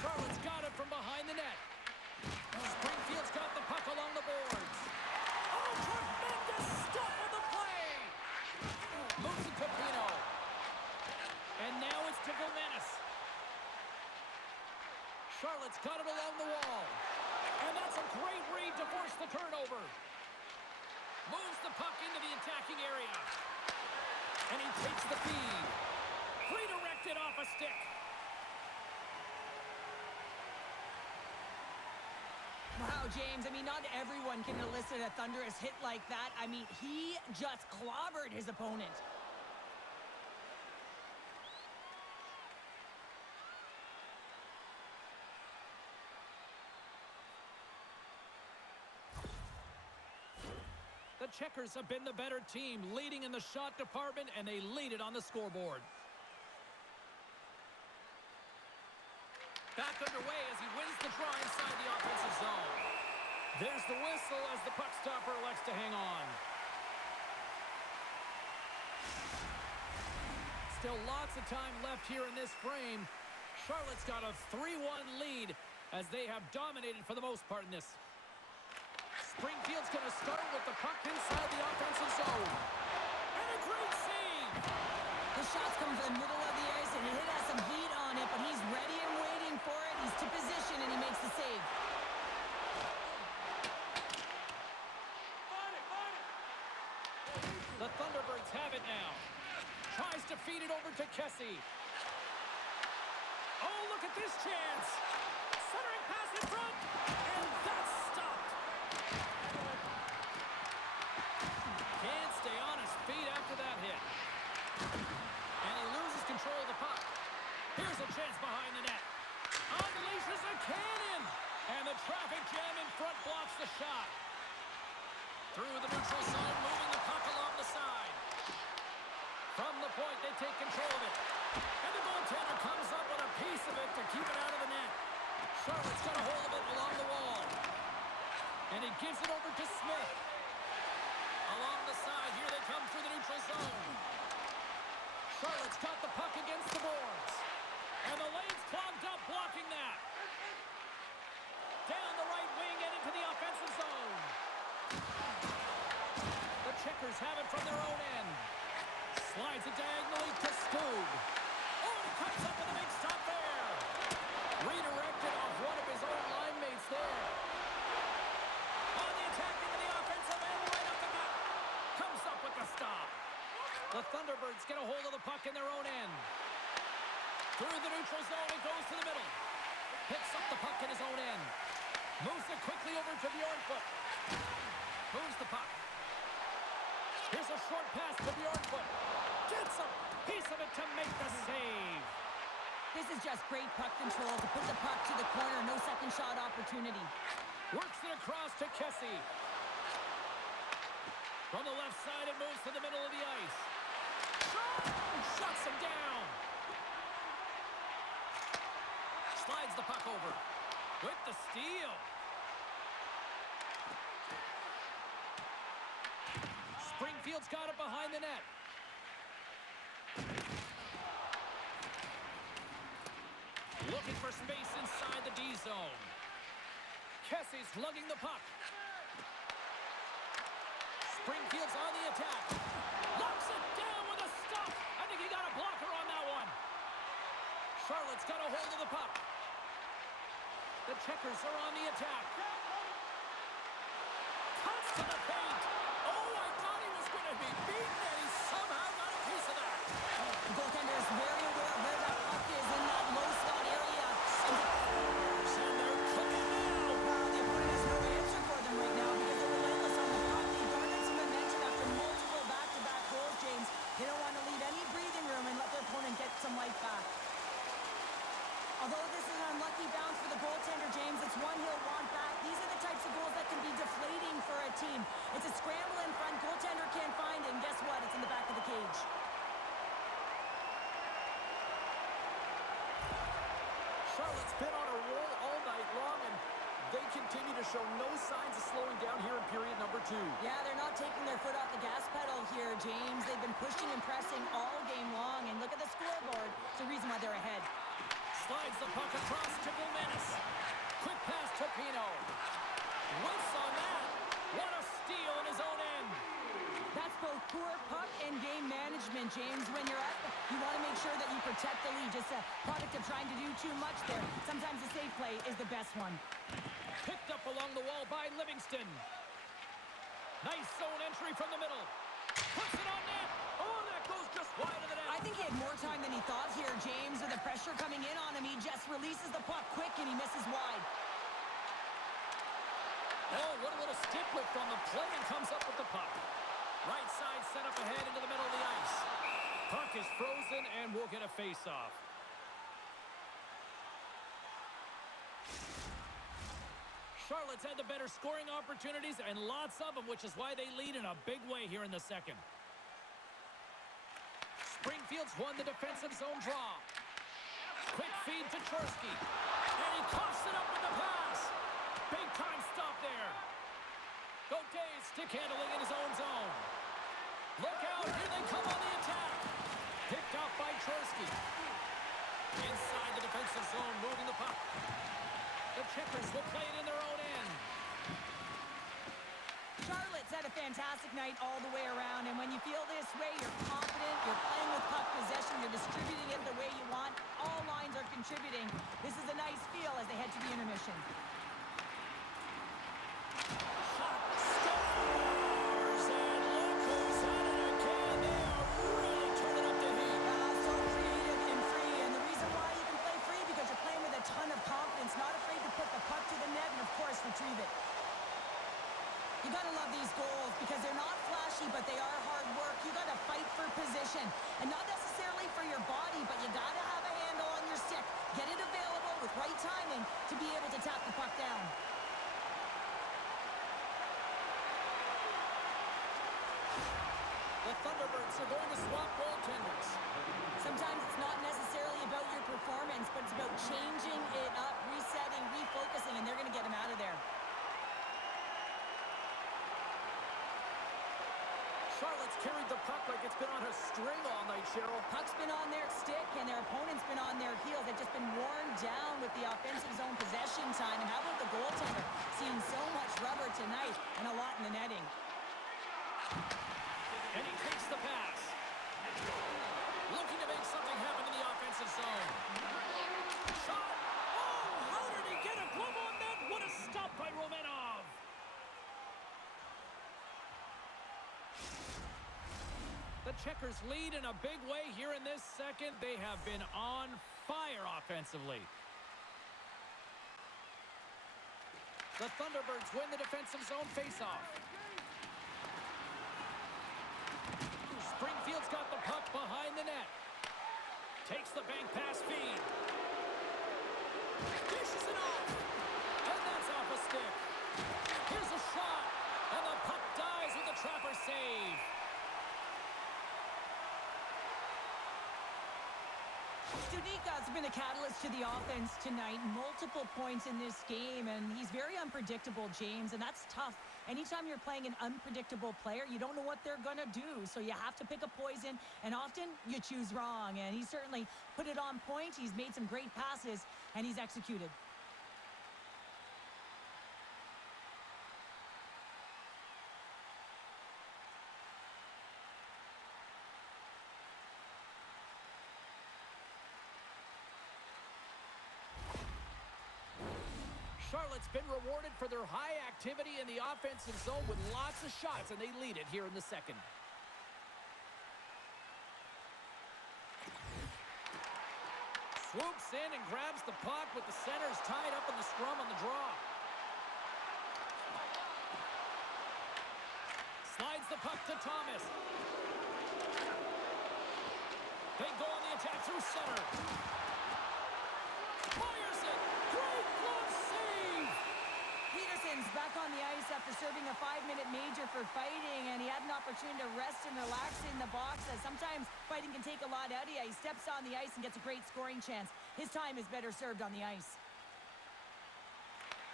Charlotte's got it from behind the net. Springfield's got the puck along the boards. Oh, tremendous stop of the play! Moves it to Pino. And now it's to Gomenis. Charlotte's got it along the wall. And that's a great read to force the turnover. Moves the puck into the attacking area. And he takes the feed. Redirected off a stick. Wow, James, I mean, not everyone can elicit a thunderous hit like that. I mean, he just clobbered his opponent. Checkers have been the better team, leading in the shot department, and they lead it on the scoreboard. Back underway as he wins the draw inside the offensive zone. There's the whistle as the puck stopper elects to hang on. Still lots of time left here in this frame. Charlotte's got a 3-1 lead as they have dominated for the most part in this. Springfield's going to start with the puck inside the offensive zone. And a great save! The shot's coming from the middle of the ice, and he has some heat on it, but he's ready and waiting for it. He's to position, and he makes the save. The Thunderbirds have it now. Tries to feed it over to Kessie. Oh, look at this chance. Centering pass in front. And that's stopped. Can't stay on his feet after that hit. And he loses control of the puck. Here's a chance behind the net. Unleashes a cannon. And the traffic jam in front blocks the shot. Through the neutral zone, moving the puck along the side. From the point, they take control of it. And the goaltender comes up with a piece of it to keep it out of the net. Charlotte's got a hold of it along the wall. And he gives it over to Smith. Along the side, here they come through the neutral zone. Charlotte's got the puck against the boards. And the lane's clogged up, blocking that. Down the right wing and into the offensive zone. The Checkers have it from their own end. Slides it diagonally to Skoog. Oh, he comes up with a big stop there. Redirected off one of his own line mates there. On the attack into the offensive end, right up the gut. Comes up with the stop. The Thunderbirds get a hold of the puck in their own end. Through the neutral zone, it goes to the middle. Picks up the puck in his own end. Moves it quickly over to Bjornfoot. Moves the puck. Here's a short pass to Bjornfoot. Gets a piece of it to make the save. This is just great puck control to put the puck to the corner. No second shot opportunity. Works it across to Kessie. From the left side, it moves to the middle of the ice. Shuts him down. Slides the puck over. With the steal. Springfield's got it behind the net. Looking for space inside the D zone. Kessie's lugging the puck. Springfield's on the attack. Locks it down with a stop. I think he got a blocker on that one. Charlotte's got a hold of the puck. The Checkers are on the attack. Cuts to the paint. Oh, I thought he was going to be beaten, and he somehow got a piece of that. The goaltender is very aware of where that puck is in that low slot area. And they're cooking now. Wow, the opponent has no answer for them right now because they're relentless on the puck. They garnered some momentum after multiple back-to-back goals, James. They don't want to leave any breathing room and let their opponent get some life back. Although this is an unlucky bounce for the goaltender, James, it's one he'll want back. These are the types of goals that can be deflating for a team. It's a scramble in front. Goaltender can't find it, and guess what? It's in the back of the cage. Charlotte's been on a roll all night long, and they continue to show no signs of slowing down here in period number 2. Yeah, they're not taking their foot off the gas pedal here, James. They've been pushing and pressing all game long, and look at the scoreboard. It's the reason why they're ahead. Slides the puck across to Menace. Quick pass to Pino. Whiffs on that. What a steal in his own end. That's both poor puck and game management, James. When you're up, you want to make sure that you protect the lead. Just a product of trying to do too much there. Sometimes the safe play is the best one. Picked up along the wall by Livingston. Nice zone entry from the middle. Puts it on net. Oh, that goes just wide of the net. I think he had more time than he thought here, James. With the pressure coming in on him, he just releases the puck quick and he misses wide. Oh, what a little stick lift on the play, and comes up with the puck. Right side set up ahead into the middle of the ice. Puck is frozen, and we'll get a face-off. Charlotte's had the better scoring opportunities and lots of them, which is why they lead in a big way here in the second. Springfield's won the defensive zone draw. Quick feed to Chorsky. And he coughs it up with the pass. Big time stop there. Gauthier stick handling in his own zone. Look out, here they come on the attack. Picked up by Chorsky. Inside the defensive zone, moving the puck. The Checkers will play it in their own end. Charlotte's had a fantastic night all the way around, and when you feel this way, you're confident, you're playing with puck possession, you're distributing it the way you want. All lines are contributing. This is a nice feel as they head to the intermission. Shot scores, and look who's at it again. They are really turning up the heat. So creative and free, and the reason why you can play free because you're playing with a ton of confidence, not afraid to put the puck to the net and, of course, retrieve it. You gotta love these goals because they're not flashy, but they are hard work. You gotta fight for position, and not necessarily for your body, but you gotta have a handle on your stick. Get it available with right timing to be able to tap the puck down. The Thunderbirds are going to swap goaltenders. Sometimes it's not necessarily about your performance, but it's about changing it up, resetting, refocusing, and they're gonna get him out of there. Charlotte's carried the puck like it's been on a string all night, Cheryl. Puck's been on their stick, and their opponent's been on their heels. They've just been worn down with the offensive zone possession time. And how about the goaltender? Seeing so much rubber tonight and a lot in the netting. And he takes the pass. Looking to make something happen in the offensive zone. Shot! Oh, how did he get a glove on that? What a stop by Romanov! The Checkers lead in a big way here in this second. They have been on fire offensively. The Thunderbirds win the defensive zone faceoff. Springfield's got the puck behind the net. Takes the bank pass feed. Dishes it off. And that's off a stick. Here's a shot. And the puck dies with a trapper save. Studnicka's been a catalyst to the offense tonight. Multiple points in this game, and he's very unpredictable, James, and that's tough. Anytime you're playing an unpredictable player, you don't know what they're going to do, so you have to pick a poison, and often you choose wrong, and he certainly put it on point. He's made some great passes, and he's executed. Charlotte's been rewarded for their high activity in the offensive zone with lots of shots, and they lead it here in the second. Swoops in and grabs the puck with the centers tied up in the scrum on the draw. Slides the puck to Thomas. They go on the attack through center. Fires it! Great glove save! Peterson's back on the ice after serving a 5-minute major for fighting, and he had an opportunity to rest and relax in the box, as sometimes fighting can take a lot out of you. He steps on the ice and gets a great scoring chance. His time is better served on the ice.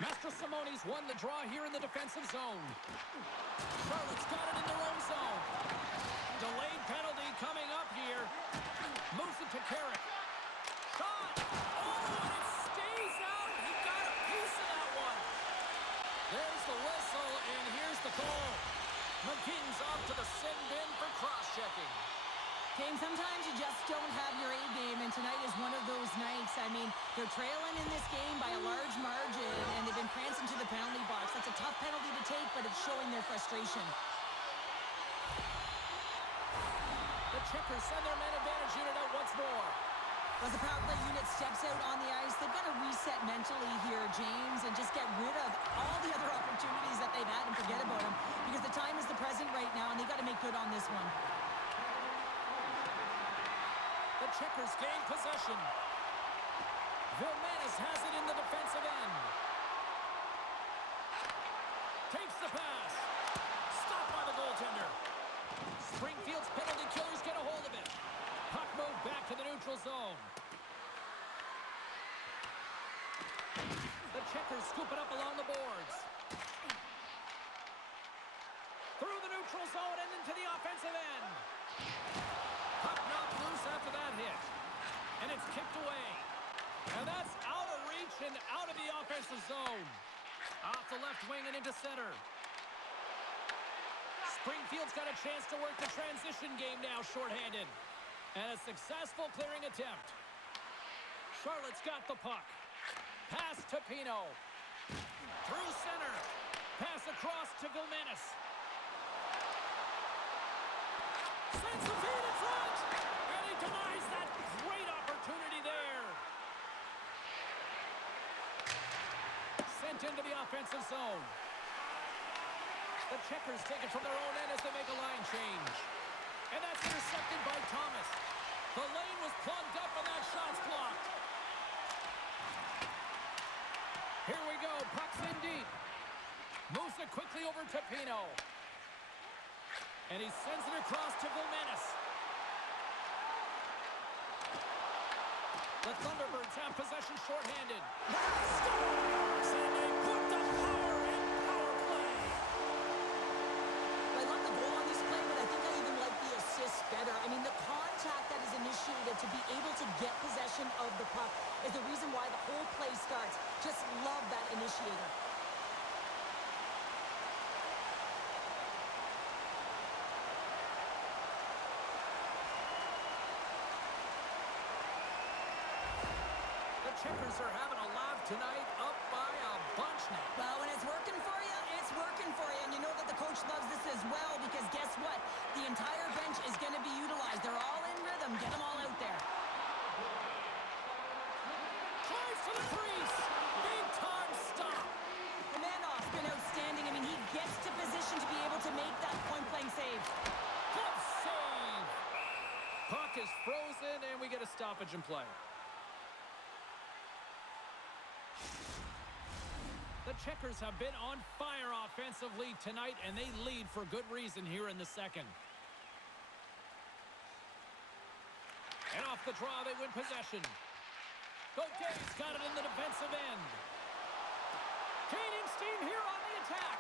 Mastrosimone's won the draw here in the defensive zone. Charlotte's got it in their own zone. Delayed penalty coming up here. Moves it to Carrick. Shot! Oh, and it stays out. He got a piece of that one. There's the whistle, and here's the call. McGinn's off to the sin bin for cross-checking. James, sometimes you just don't have your A game, and tonight is one of those nights. I mean, they're trailing in this game by a large margin, and they've been prancing to the penalty box. That's a tough penalty to take, but it's showing their frustration. The Checkers send their man advantage unit out once more. As the power play unit steps out on the ice, they've got to reset mentally here, James, and just get rid of all the other opportunities that they've had and forget about them, because the time is the present right now, and they've got to make good on this one. The Checkers gain possession. Vilmanis has it in the defensive end. Takes the pass. Stopped by the goaltender. Springfield's penalty killers get a hold of it. Puck moved back to the neutral zone. The Checkers scoop it up along the boards. Through the neutral zone and into the offensive end. Puck knocked loose after that hit. And it's kicked away. And that's out of reach and out of the offensive zone. Off the left wing and into center. Springfield's got a chance to work the transition game now shorthanded. And a successful clearing attempt. Charlotte's got the puck. Pass to Pino. Through center. Pass across to Vilmenis. Sends the feed in front. And he denies that great opportunity there. Sent into the offensive zone. The Checkers take it from their own end as they make a line change. And that's intercepted by Thomas. The lane was plugged up and that shot's blocked. Here we go. Puck's in deep. Moves it quickly over to Pino. And he sends it across to Vilmenis. The Thunderbirds have possession shorthanded. Scores! And they put the power in power play. I love the goal on this play, but I think I even like the assist better. I mean, the contact that is initiated to be able to get possession of the puck is the reason why the whole play starts. Just love that initiator. The Checkers are having a laugh tonight, up by a bunch now. Well, when it's working for you, it's working for you. And you know that the coach loves this as well because guess what? The entire bench is going to be utilized. They're all in rhythm. Get them all out there. Drives to the crease. Big time stop. Romanoff's been outstanding. I mean, he gets to position to be able to make that point-blank save. Good save. Puck is frozen, and we get a stoppage in play. The Checkers have been on fire offensively tonight, and they lead for good reason here in the second. And off the draw, they win possession. Gautier's got it in the defensive end. Gaining steam here on the attack.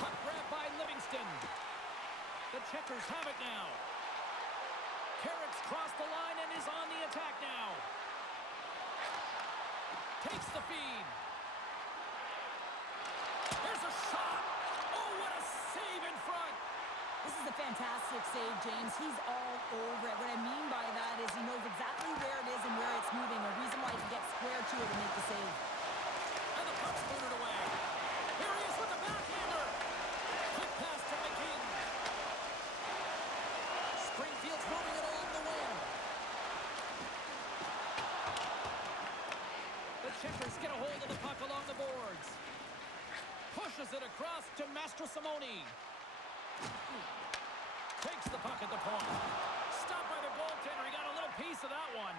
Puck grabbed by Livingston. The Checkers have it now. Carrick's crossed the line and is on the attack now. Takes the feed. There's a shot. Oh, what a save in front. This is a fantastic save, James. He's all over it. What I mean by that is he knows exactly where it is and where it's moving. A reason why he can get square to it and make the save. And the puck's booted away. Here he is with the backhander. Quick pass to McKing. Springfield's moving it along the wing. The Checkers get a hold of the puck along the boards. Pushes it across to Mastrosimone. Takes the puck at the point. Stopped by the goaltender. He got a little piece of that one.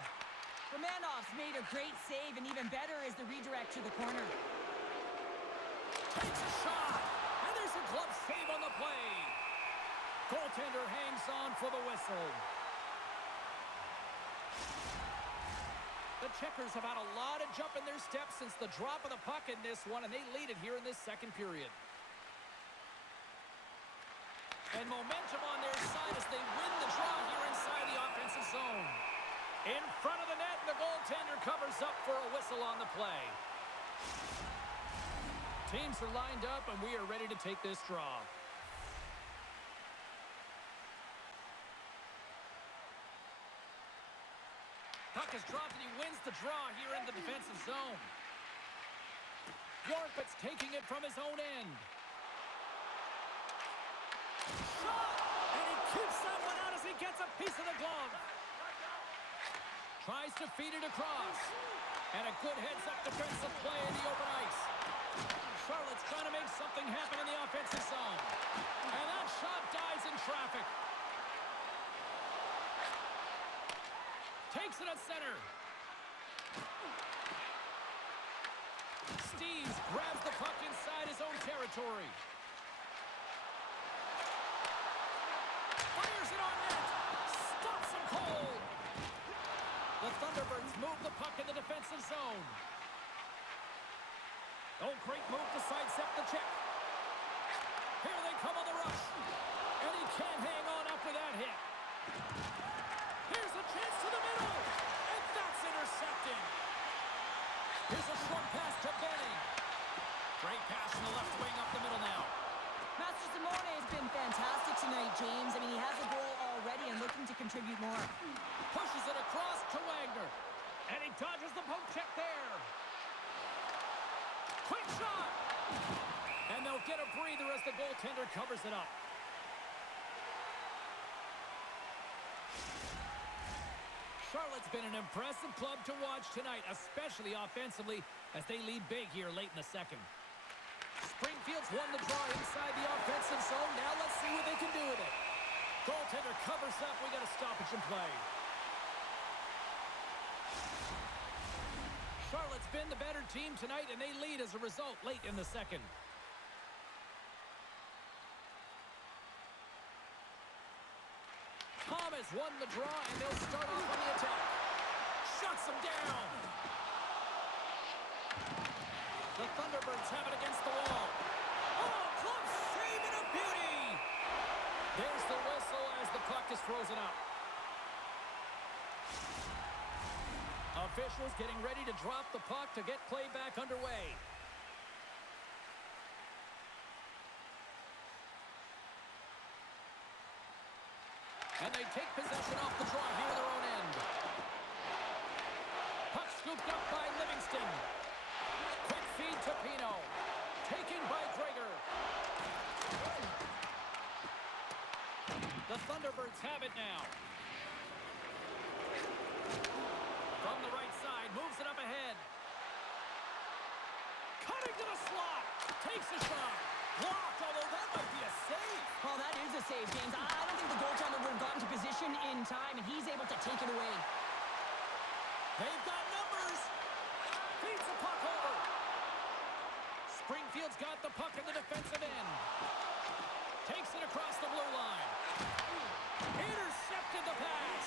Romanoff's made a great save, and even better is the redirect to the corner. Takes a shot. And there's a glove save on the play. Goaltender hangs on for the whistle. The Checkers have had a lot of jump in their step since the drop of the puck in this one, and they lead it here in this second period. And momentum on their side as they win the draw here inside the offensive zone. In front of the net, and the goaltender covers up for a whistle on the play. Teams are lined up, and we are ready to take this draw. Puck is dropped, and he wins the draw here in the defensive zone. York's taking it from his own end. Shot! And he keeps that one out as he gets a piece of the glove. Tries to feed it across. And a good heads-up defensive play in the open ice. Charlotte's trying to make something happen in the offensive zone. And that shot dies in traffic. Takes it at center. Steves grabs the puck inside his own territory. Fires it on net. Stops him cold. The Thunderbirds move the puck in the defensive zone. Oh, great move to sidestep the check. Here they come on the rush. And he can't hang on after that hit. Here's a chance to the middle. And that's intercepted. Here's a short pass to Benning. Great pass from the left wing up the middle now. Master Simone has been fantastic tonight, James. I mean, he has a goal already and looking to contribute more. Pushes it across to Wagner. And he dodges the poke check there. Quick shot! And they'll get a breather as the goaltender covers it up. Charlotte's been an impressive club to watch tonight, especially offensively, as they lead big here late in the second. Springfield's won the draw inside the offensive zone. Now let's see what they can do with it. Goaltender covers up. We got a stoppage in play. Charlotte's been the better team tonight, and they lead as a result late in the second. Thomas won the draw, and they'll start off on the attack. Shuts him down. The Thunderbirds have it against the wall. Oh, close save and a beauty. There's the whistle as the puck is frozen up. Officials getting ready to drop the puck to get play back underway. And they take possession off the draw here at their own end. Puck scooped up by Livingston. Quick feed to Pino. Taken by Drager. The Thunderbirds have it now. From the right side, moves it up ahead. Cutting to the slot. Takes a shot. Blocked, although that might be a save. Oh, that is a save, James. I don't think the goaltender would have gotten to position in time, and he's able to take it away. They've got numbers. Feeds the puck over. Springfield's got the puck in the defensive end. Takes it across the blue line. Intercepted the pass.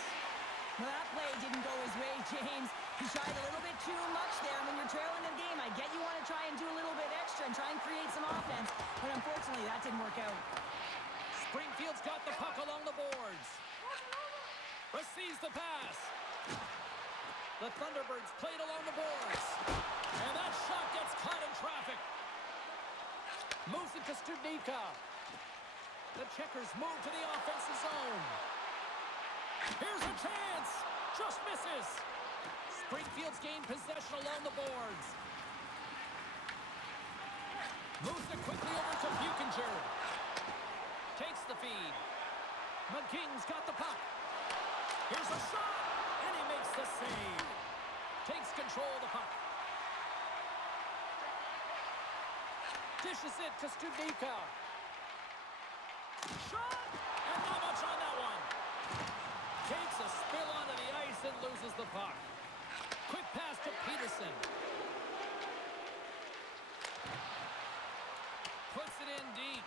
Well, that play didn't go his way, James. He shied a little bit too much there. When you're trailing the game, I get you want to try and do a little bit extra and try and create some offense, but unfortunately, that didn't work out. Springfield's got the puck along the boards. Receives the pass. The Thunderbirds played along the boards. And that shot gets caught in traffic. Moves it to Studnicka. The checkers move to the offensive zone. Here's a chance. Just misses. Springfield's gained possession along the boards. Moves it quickly over to Buchinger. Takes the feed. McKing's got the puck. Here's a shot. And he makes the save. Takes control of the puck. Dishes it to Studnicka. Shot! And not much on that one. Takes a spill onto the ice and loses the puck. Quick pass to Peterson. Puts it in deep.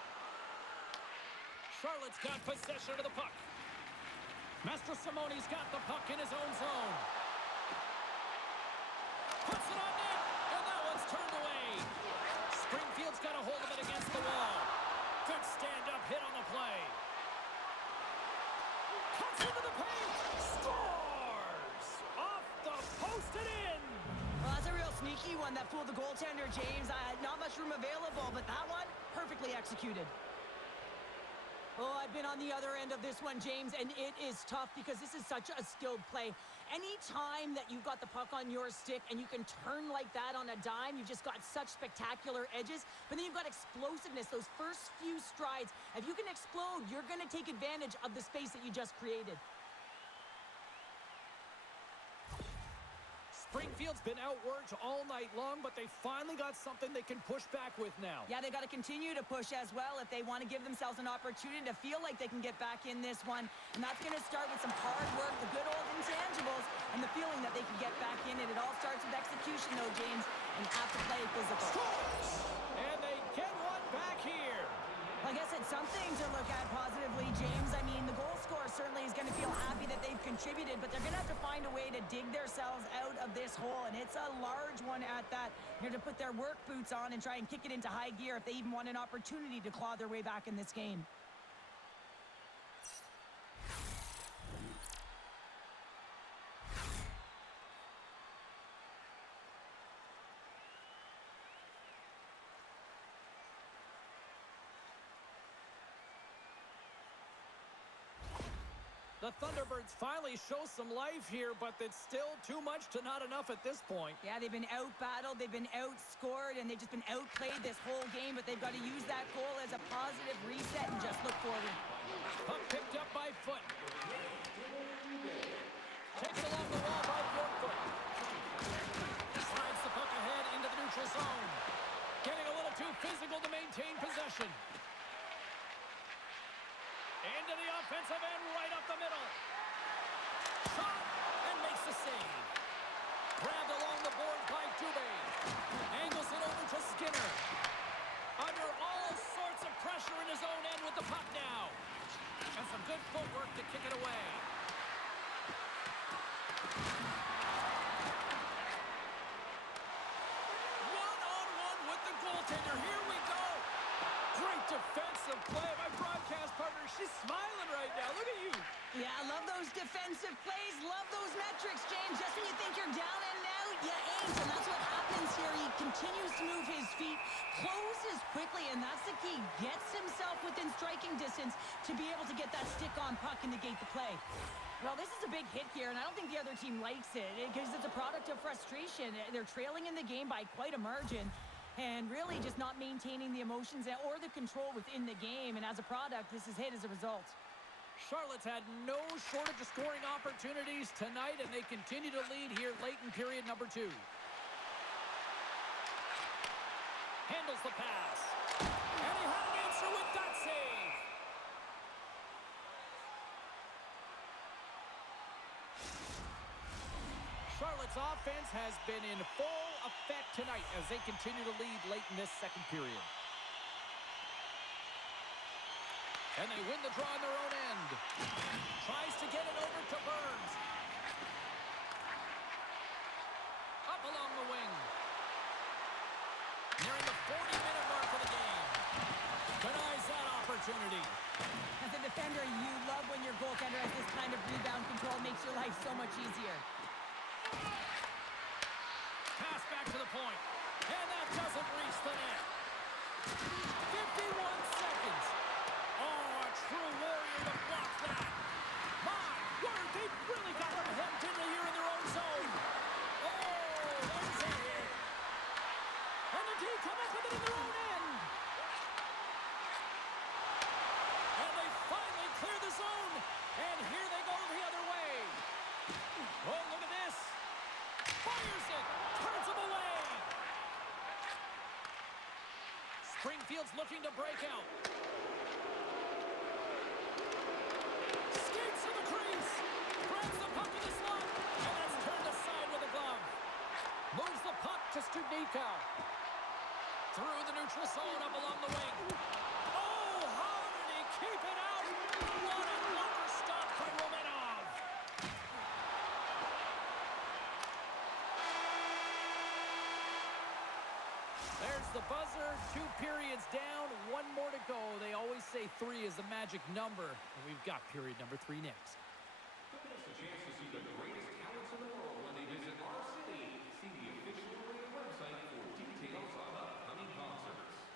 Charlotte's got possession of the puck. Master Simone's got the puck in his own zone. Puts it on net, and that one's turned away. Springfield's got a hold of it against the wall. Good stand-up hit on the play. Cuts into the paint. Scores! Off the post and in. Well, that's a real sneaky one that fooled the goaltender, James. Not much room available, but that one, perfectly executed. Oh, I've been on the other end of this one, James, and it is tough because this is such a skilled play. Any time that you've got the puck on your stick and you can turn like that on a dime, you've just got such spectacular edges, but then you've got explosiveness, those first few strides. If you can explode, you're going to take advantage of the space that you just created. Springfield's been outworked all night long, but they finally got something they can push back with now. Yeah, they got to continue to push as well if they want to give themselves an opportunity to feel like they can get back in this one. And that's going to start with some hard work, the good old intangibles, and the feeling that they can get back in it. It all starts with execution, though, James. and have to play physical. Scores! And they get one back here. I guess it's something to look at positively, James. I mean, the goal scorer certainly is going to feel happy that they've contributed, but they're going to have to find a way to dig themselves out of this hole, and it's a large one at that. They're going to put their work boots on and try and kick it into high gear if they even want an opportunity to claw their way back in this game. The Thunderbirds finally show some life here, but it's still too much to not enough at this point. Yeah, they've been out-battled, they've been outscored, and they've just been outplayed this whole game, but they've got to use that goal as a positive reset and just look forward. Puck picked up by Foot. Taken along the wall by Foot. Slides the puck ahead into the neutral zone. Getting a little too physical to maintain possession. Into the offensive end, right up the middle. Shot, and makes the save. Grabbed along the boards by Dubé. Angles it over to Skinner. Under all sorts of pressure in his own end with the puck now. And some good footwork to kick it away. One-on-one with the goaltender. Here we go. Great defensive play. My broadcast partner, she's smiling right now. Look at you. Yeah, I love those defensive plays. Love those metrics, James. Just when you think you're down and out, you ain't. And that's what happens here. He continues to move his feet, closes quickly, and that's the key. Gets himself within striking distance to be able to get that stick-on puck and negate the play. Well, this is a big hit here, and I don't think the other team likes it because it's a product of frustration. They're trailing in the game by quite a margin. And really just not maintaining the emotions or the control within the game. And as a product, this is hit as a result. Charlotte's had no shortage of scoring opportunities tonight, and they continue to lead here late in period number 2. Handles the pass. And he had an answer with that save. Charlotte's offense has been in full effect tonight as they continue to lead late in this second period. And they win the draw on their own end. Tries to get it over to Burns. Up along the wing. Nearing the 40-minute mark of the game. Denies that opportunity. As a defender, you love when your goaltender has this kind of rebound control. Makes your life so much easier. Pass back to the point. And that doesn't reach the net. 51 seconds. Oh, a true warrior to block that. My word, they've really got them hemmed in here in their own zone. Oh, there's a hit. And the D come up with it in their own end. And they finally clear the zone. And here they go the other way. Oh, look at this. Fires it. Turns him away. Springfield's looking to break out. Skates to the crease. Grabs the puck in the slot. And that's turned aside with a glove. Moves the puck to Studnicka. Through the neutral zone up along the wing. Oh, how did he keep it out? What a blocker stop by Romanov. There's the buzzer. 2 periods down. 1 more to go. They always say 3 is the magic number. And we've got period number 3 next. Don't miss the chance to see the greatest talents in the world when they visit our city. See the official arena website for details on upcoming concerts.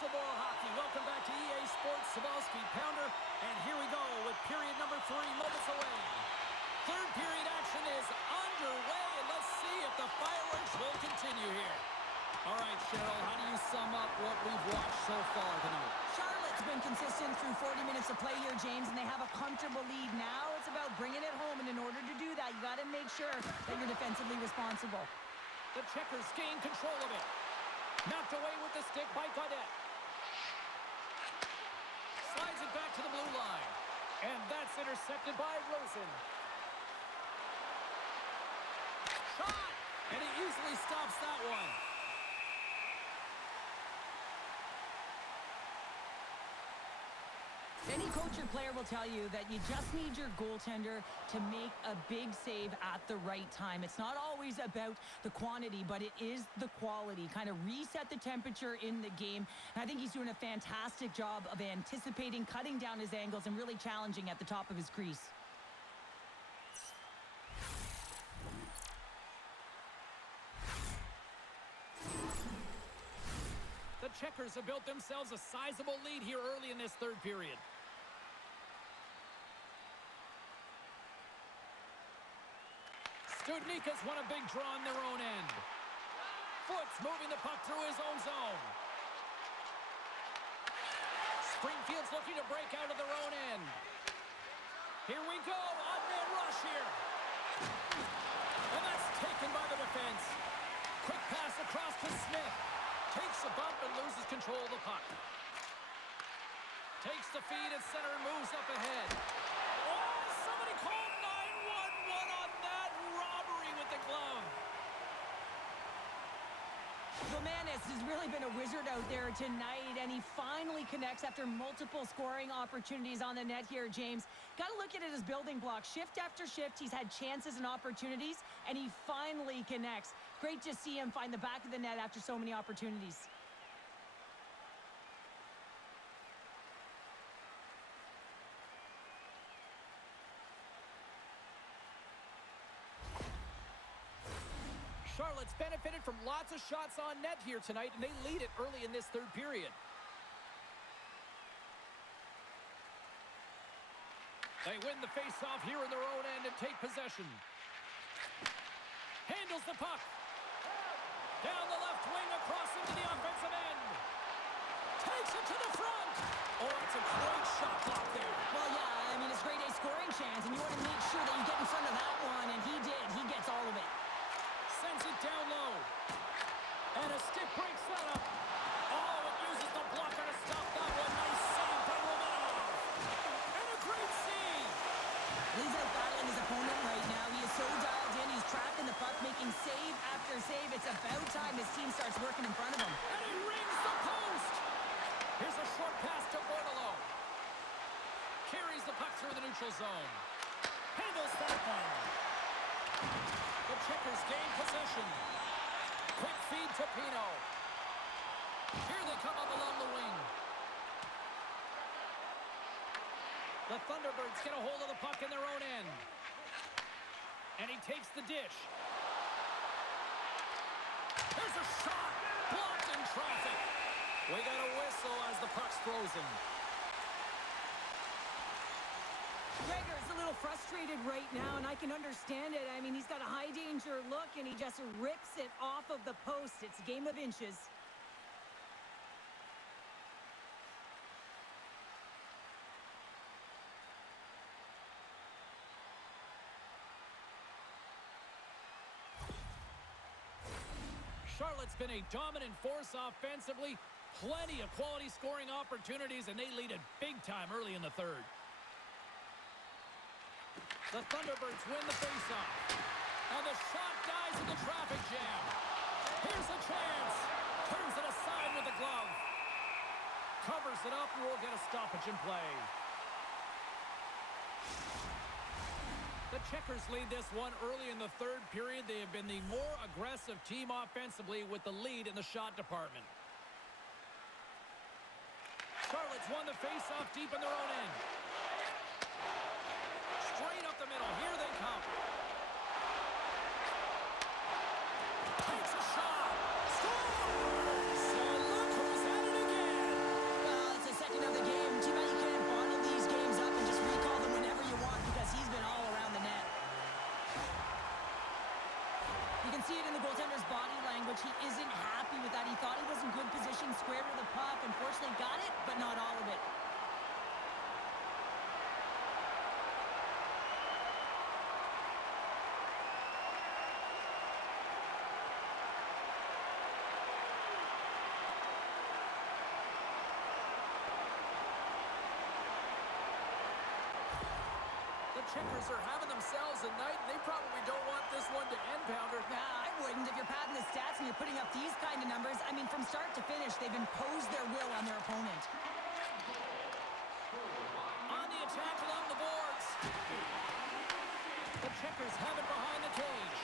some more hockey. Welcome back to EA Sports Savalski Pounder. And here we go with period number 3 moments away. Third period action is underway, and let's see if the fireworks will continue here. All right, Cheryl, how do you sum up what we've watched so far tonight? Charlotte's been consistent through 40 minutes of play here, James, and they have a comfortable lead. Now it's about bringing it home, and in order to do that, you got to make sure that you're defensively responsible. The Checkers gain control of it. Knocked away with the stick by Gaudette. Slides it back to the blue line. And that's intercepted by Rosen. Shot! And he easily stops that one. Any coach or player will tell you that you just need your goaltender to make a big save at the right time. It's not always about the quantity, but it is the quality. Kind of reset the temperature in the game. And I think he's doing a fantastic job of anticipating, cutting down his angles, and really challenging at the top of his crease. The Checkers have built themselves a sizable lead here early in this third period. Studnika's won a big draw on their own end. Foots moving the puck through his own zone. Springfield's looking to break out of their own end. Here we go, odd-man rush here. And that's taken by the defense. Quick pass across to Smith. Takes a bump and loses control of the puck. Takes the feed at center and moves up ahead. Oh, somebody called 911 on that robbery with the glove. Romanis has really been a wizard out there tonight, and he finally connects after multiple scoring opportunities on the net here, James. Got to look at it as building blocks. Shift after shift, he's had chances and opportunities, and he finally connects. Great to see him find the back of the net after so many opportunities. Charlotte's benefited from lots of shots on net here tonight, and they lead it early in this third period. They win the face-off here in their own end and take possession. Handles the puck. Down the left wing, across into the offensive end. Takes it to the front. Oh, it's a great shot block there. Well, yeah, I mean, it's grade A scoring chance, and you want to make sure that you get in front of that one, and he did. He gets all of it. Sends it down low. And a stick breaks that up. Oh, it uses the blocker to stop that one. Nice save by Romanov. And a great save. He's out battling his opponent right now. He is so dialed in. He's tracking the puck, making save after save. It's about time his team starts working in front of him. And he rings the post. Here's a short pass to Bordelot. Carries the puck through the neutral zone. Handles that one. The Checkers gain possession. Quick feed to Pino. Here they come up along the wing. The Thunderbirds get a hold of the puck in their own end. And he takes the dish. There's a shot. Blocked in traffic. We got a whistle as the puck's frozen. Gregor's a little frustrated right now, and I can understand it. I mean, he's got a high-danger look, and he just rips it off of the post. It's a game of inches. Charlotte's been a dominant force offensively. Plenty of quality scoring opportunities, and they lead it big time early in the third. The Thunderbirds win the faceoff. And the shot dies in the traffic jam. Here's a chance. Turns it aside with the glove. Covers it up, and we'll get a stoppage in play. The Checkers lead this one early in the third period. They have been the more aggressive team offensively with the lead in the shot department. Charlotte's won the faceoff deep in their own end. Straight up the middle. Here they come. Takes a shot. Scores! And look who's at it again. can see it in the goaltender's body language. He isn't happy with that. He thought he was in good position, square to the puck. Unfortunately, got it, but not all of it. The Checkers are having themselves a night, and they probably don't want this one to end, Pounder. I wouldn't if you're padding the stats and you're putting up these kind of numbers. I mean, from start to finish, they've imposed their will on their opponent. On the attack along the boards. The Checkers have it behind the cage.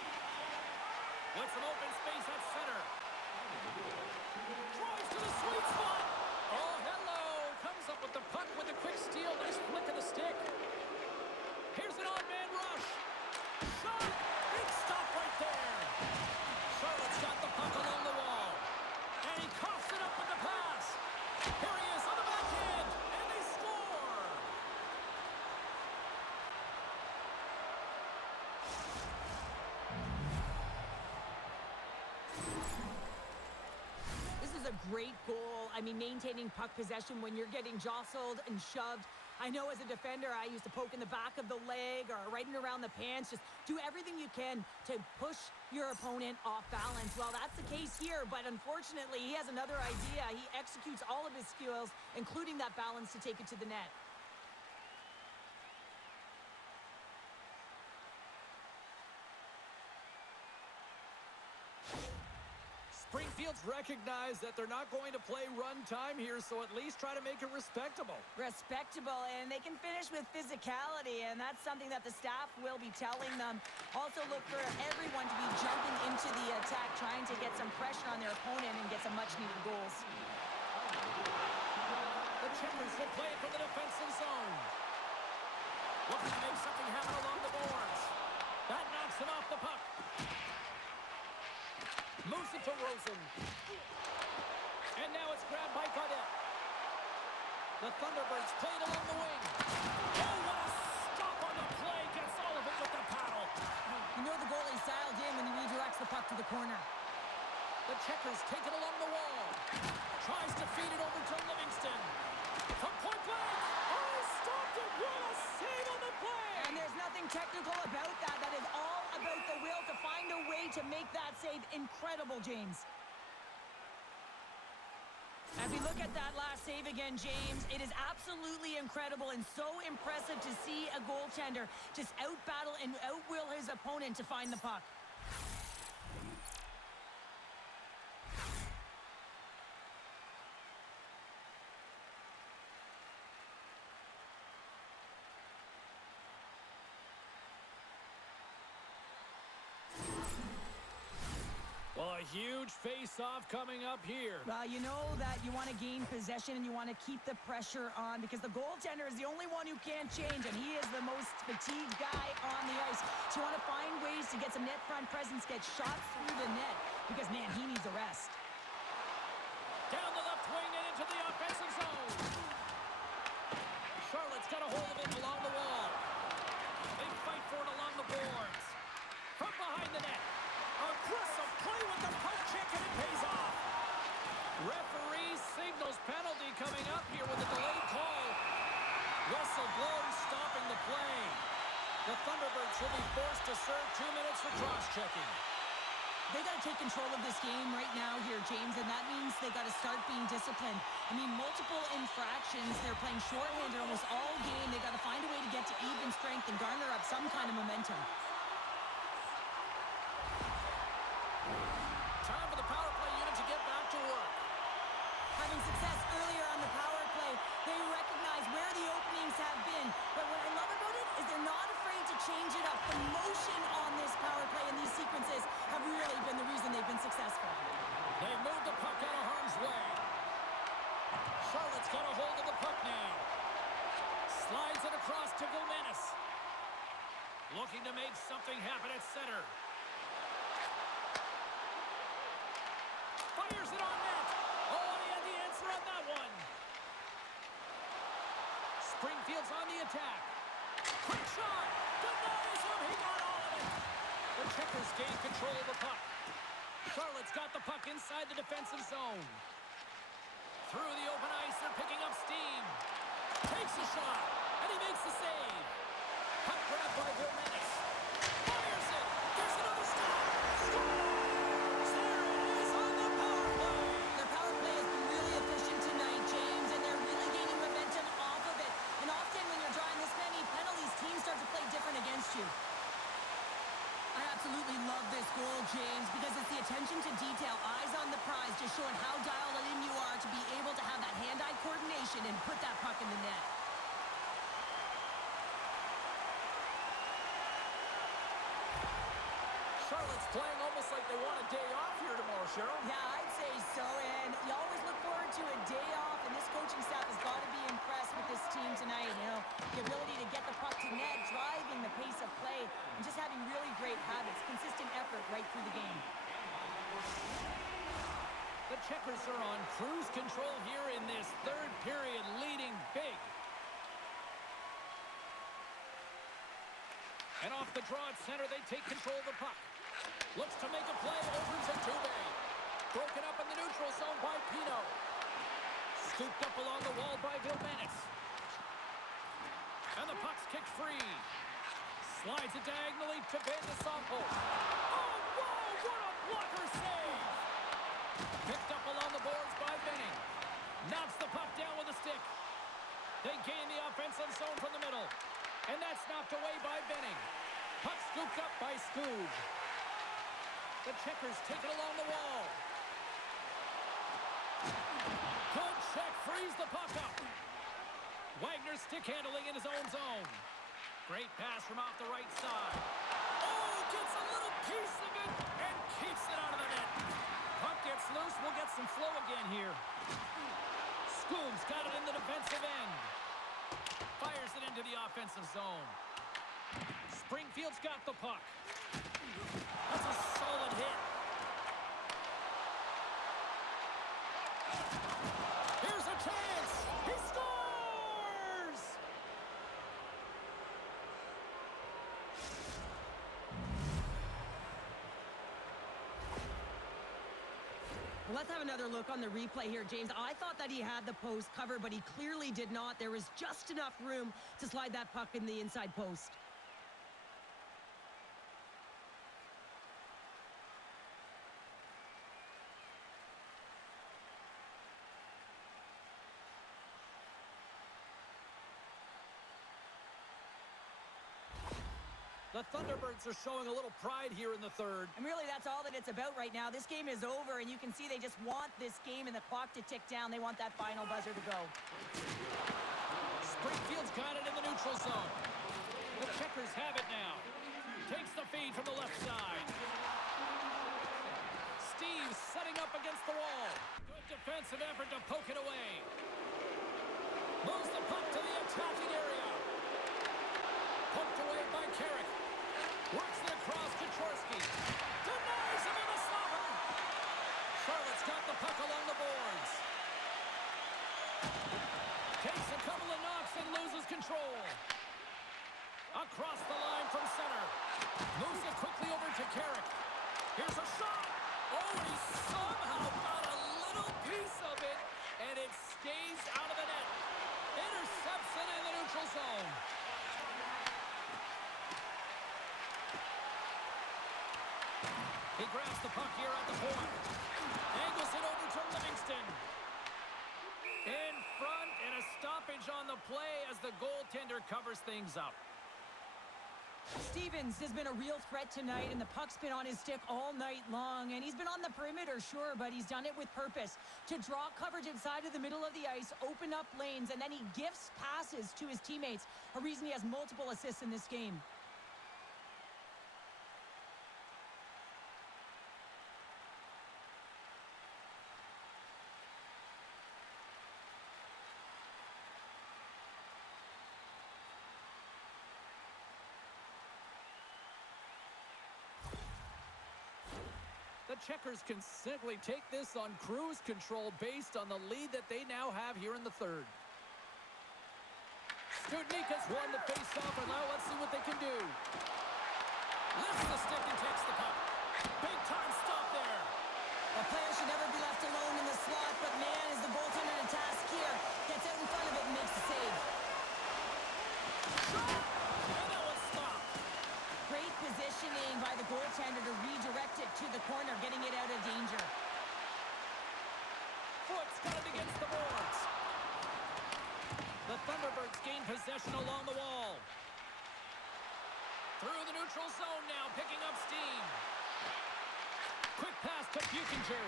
With some open space at center. Drives to the sweet spot. Oh, hello. Comes up with the puck with a quick steal. Nice flick of the stick. Here's an odd-man rush. Shot! Big stop right there. Charlotte's got the puck along the wall. And he coughs it up with the pass. Here he is on the backhand. And they score! This is a great goal. I mean, maintaining puck possession when you're getting jostled and shoved. I know as a defender, I used to poke in the back of the leg or right in around the pants. Just do everything you can to push your opponent off balance. Well, that's the case here, but unfortunately, he has another idea. He executes all of his skills, including that balance to take it to the net. Springfield's recognized that they're not going to play run time here, so at least try to make it respectable. Respectable, and they can finish with physicality, and that's something that the staff will be telling them. Also look for everyone to be jumping into the attack, trying to get some pressure on their opponent and get some much-needed goals. The Checkers will play it from the defensive zone. Looking to make something happen along the boards. That knocks him off the puck. Moves it to Rosen. And now it's grabbed by Gardette. The Thunderbirds play it along the wing. Oh, what a stop on the play. Gets all of it with the paddle. You know the goalie's dialed in when he redirects the puck to the corner. The Checkers take it along the wall. Tries to feed it over to Livingston. From point blank. Oh, stopped it. What a save on the play. And there's nothing technical about that. That is all about the will to find a way to make that save. Incredible, James. As we look at that last save again, James, it is absolutely incredible and so impressive to see a goaltender just out-battle and out-will his opponent to find the puck. Well, a huge face-off coming up here. Well, you know that you want to gain possession and you want to keep the pressure on because the goaltender is the only one who can't change, and he is the most fatigued guy on the ice. So you want to find ways to get some net front presence, get shots through the net because, man, he needs a rest. Down the left wing and into the offensive zone. Charlotte's got a hold of it along the wall. They fight for it along the boards. From behind the net. Aggressive play with the poke check, and it pays off. Referee signals penalty coming up here with a delayed call. Whistle blows, stopping the play. The Thunderbirds will be forced to serve 2 minutes for cross-checking. They got to take control of this game right now here, James, and that means they got to start being disciplined. I mean, multiple infractions. They're playing shorthanded almost all game. They got to find a way to get to even strength and garner up some kind of momentum. Time for the power play unit to get back to work. Having success earlier on the power play, they recognize where the openings have been. But what I love about it is they're not afraid to change it up. The motion on this power play and these sequences have really been the reason they've been successful. They move the puck out of harm's way. Charlotte's got a hold of the puck now. Slides it across to Gilmanis. Looking to make something happen at center. Fires it on net. Oh, and he had the answer on that one. Springfield's on the attack. Quick shot. Denies him. He got all of it. The Checkers gain control of the puck. Charlotte's got the puck inside the defensive zone. Through the open ice, they're picking up steam. Takes a shot, and he makes the save. Puck grabbed by Bill Menace. Fires it. There's another stop. Scores! There it is on the power play. Their power play has been really efficient tonight, James, and they're really gaining momentum off of it. And often when you're drawing this many penalties, teams start to play different against you. I absolutely love this goal, James, because it's the attention to detail, eyes on the prize, just showing how dialed in you are to be able to have that hand-eye coordination and put that puck in the net. Charlotte's playing almost like they want a day off here tomorrow, Cheryl. Yeah, I'd say so, and you always look forward to a day off, and this coaching staff has got to be impressed with this team tonight. You know, the ability to get the puck to net, driving the pace of play, and just having really great habits, consistent effort right through the game. The Checkers are on cruise control here in this third period, leading big. And off the draw at center, they take control of the puck. Looks to make a play over to Dubé. Broken up in the neutral zone by Pino. Scooped up along the wall by Bill Menace. And the puck's kicked free. Slides it diagonally to Ben the Sampo. Oh, whoa, what a blocker save! Picked up along the boards by Benning. Knocks the puck down with a stick. They gain the offensive zone from the middle. And that's knocked away by Benning. Puck scooped up by Scoob. The Checkers take it along the wall. Good check, frees the puck up. Wagner stick handling in his own zone. Great pass from off the right side. Oh, gets a little piece of it and keeps it out of the net. Puck gets loose, we'll get some flow again here. Scoob's got it in the defensive end. Fires it into the offensive zone. Springfield's got the puck. That's a solid hit. Here's a chance. He scores! Well, let's have another look on the replay here, James. I thought that he had the post covered, but he clearly did not. There was just enough room to slide that puck in the inside post. The Thunderbirds are showing a little pride here in the third. And really, that's all that it's about right now. This game is over, and you can see they just want this game and the clock to tick down. They want that final buzzer to go. Springfield's got it in the neutral zone. The Checkers have it now. Takes the feed from the left side. Steve setting up against the wall. Good defensive effort to poke it away. Moves the puck to the attacking area. Poked away by Carrick. Works it across to Chorsky. Denies him in the slobber. Charlotte's got the puck along the boards. Takes a couple of knocks and loses control. Across the line from center. Moves it quickly over to Carrick. Here's a shot. Oh, he somehow got a little piece of it, and it stays out of the net. Intercepts it in the neutral zone. He grabs the puck here at the point. Angles it over to Livingston. In front, and a stoppage on the play as the goaltender covers things up. Stevens has been a real threat tonight, and the puck's been on his stick all night long. And he's been on the perimeter, sure, but he's done it with purpose. To draw coverage inside of the middle of the ice, open up lanes, and then he gifts passes to his teammates. A reason he has multiple assists in this game. The Checkers can simply take this on cruise control based on the lead that they now have here in the third. Studnicka's won the face-off, and now let's see what they can do. Lifts the stick and takes the through the neutral zone now, picking up steam. Quick pass to Buchinger.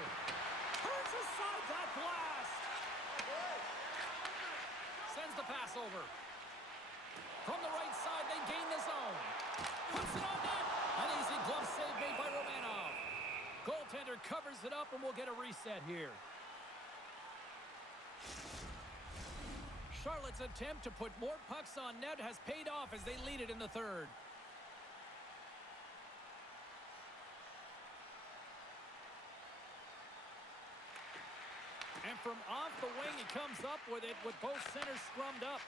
Turns aside that blast. Sends the pass over. From the right side, they gain the zone. Puts it on net. An easy glove save made by Romanov. Goaltender covers it up, and we'll get a reset here. Charlotte's attempt to put more pucks on net has paid off as they lead it in the third. And from off the wing, he comes up with it with both centers scrummed up.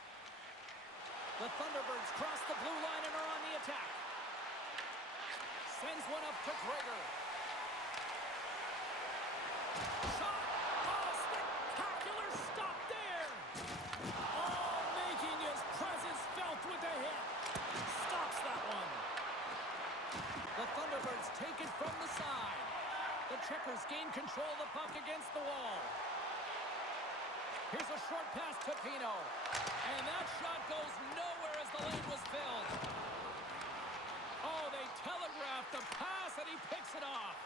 The Thunderbirds cross the blue line and are on the attack. Sends one up to Gregor. Shot! Oh, spectacular stop there! Oh, making his presence felt with the hit. Stops that one. The Thunderbirds take it from the side. The Checkers gain control of the puck against the wall. Here's a short pass to Pino. And that shot goes nowhere as the lane was filled. Oh, they telegraphed the pass, and he picks it off.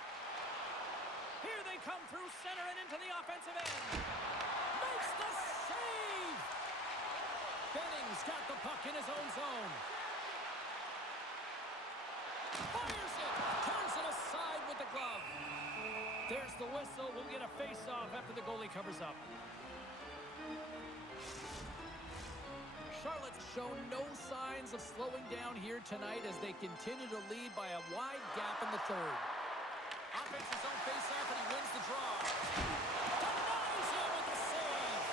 Here they come through center and into the offensive end. Makes the save! Benning's got the puck in his own zone. Fires it! Turns it aside with the glove. There's the whistle. We'll get a face-off after the goalie covers up. Charlotte's shown no signs of slowing down here tonight as they continue to lead by a wide gap in the third. Offensive zone face-off, and he wins the draw. Denies him with the save.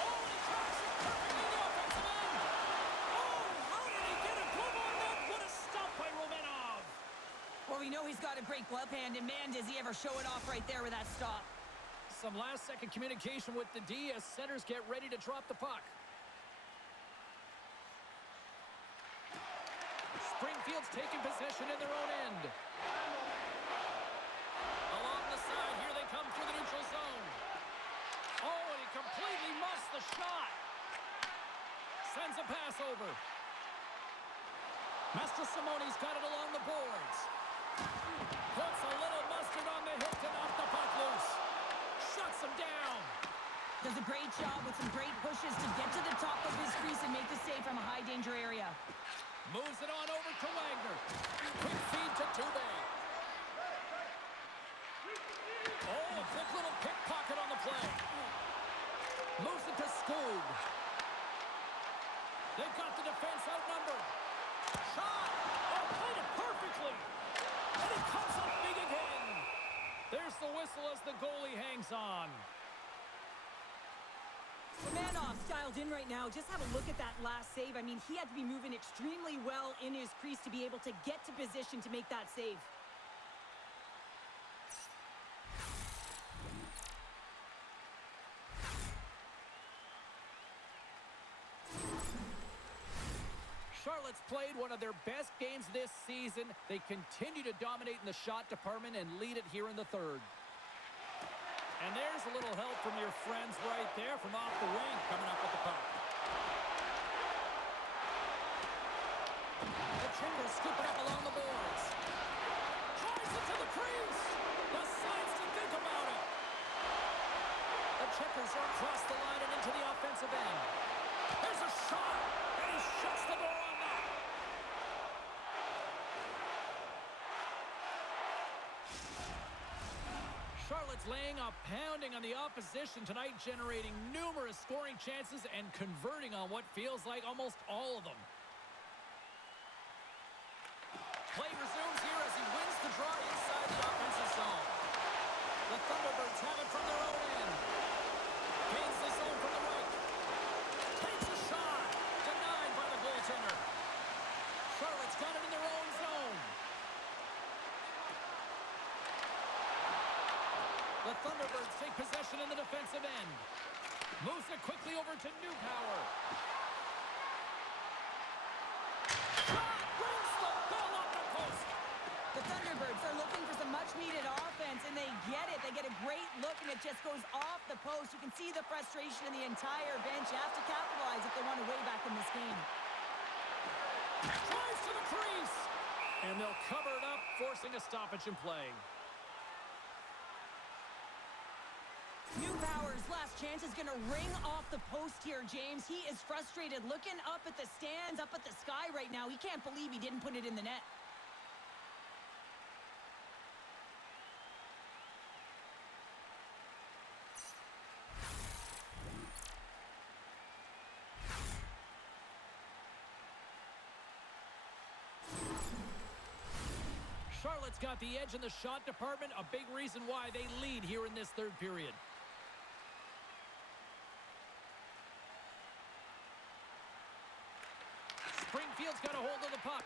Oh, and he tracks it perfectly in the offensive end. Oh, how did he get a glove on that? What a stop by Romanov. Well, we know he's got a great glove hand, and man, does he ever show it off right there with that stop. Some last-second communication with the D as centers get ready to drop the puck. Springfield's taking possession in their own end. Along the side, here they come through the neutral zone. Oh, and he completely muffs the shot. Sends a pass over. Mastrosimoni's got it along the boards. Puts a little mustard on the hit to knock the puck loose. Shuts him down. Does a great job with some great pushes to get to the top of his crease and make the save from a high-danger area. Moves it on over to Wagner. Quick feed to Dubé. Oh, a quick little pickpocket on the play. Moves it to Skoog. They've got the defense outnumbered. Shot! Oh, played it perfectly. And it comes up big again. There's the whistle as the goalie hangs on. Romanov's dialed in right now. Just have a look at that last save. I mean, he had to be moving extremely well in his crease to be able to get to position to make that save. Charlotte's played one of their best games this season. They continue to dominate in the shot department and lead it here in the third. And there's a little help from your friends right there from off the wing coming up with the puck. The Checkers scoop it up along the boards. Tries it to the crease. Decides to think about it. The Checkers are across the line and into the offensive end. There's a shot, and he shuts the door on that. Charlotte's laying a pounding on the opposition tonight, generating numerous scoring chances and converting on what feels like almost all of them. Play resumes here as he wins the draw inside the offensive zone. The Thunderbirds have it from their own end. Gains the zone from the right. Takes a shot. Denied by the goaltender. Charlotte's got it in their own zone. The Thunderbirds take possession in the defensive end. Moves it quickly over to Newpower. Shot! Rings the bell up the post. The Thunderbirds are looking for some much-needed offense, and they get it. They get a great look, and it just goes off the post. You can see the frustration in the entire bench. You have to capitalize if they want to way back in this game. Tries the crease. And they'll cover it up, forcing a stoppage in play. New Powers' last chance is going to ring off the post here, James. He is frustrated, looking up at the stands, up at the sky right now. He can't believe he didn't put it in the net. Charlotte's got the edge in the shot department, a big reason why they lead here in this third period. Springfield's got a hold of the puck.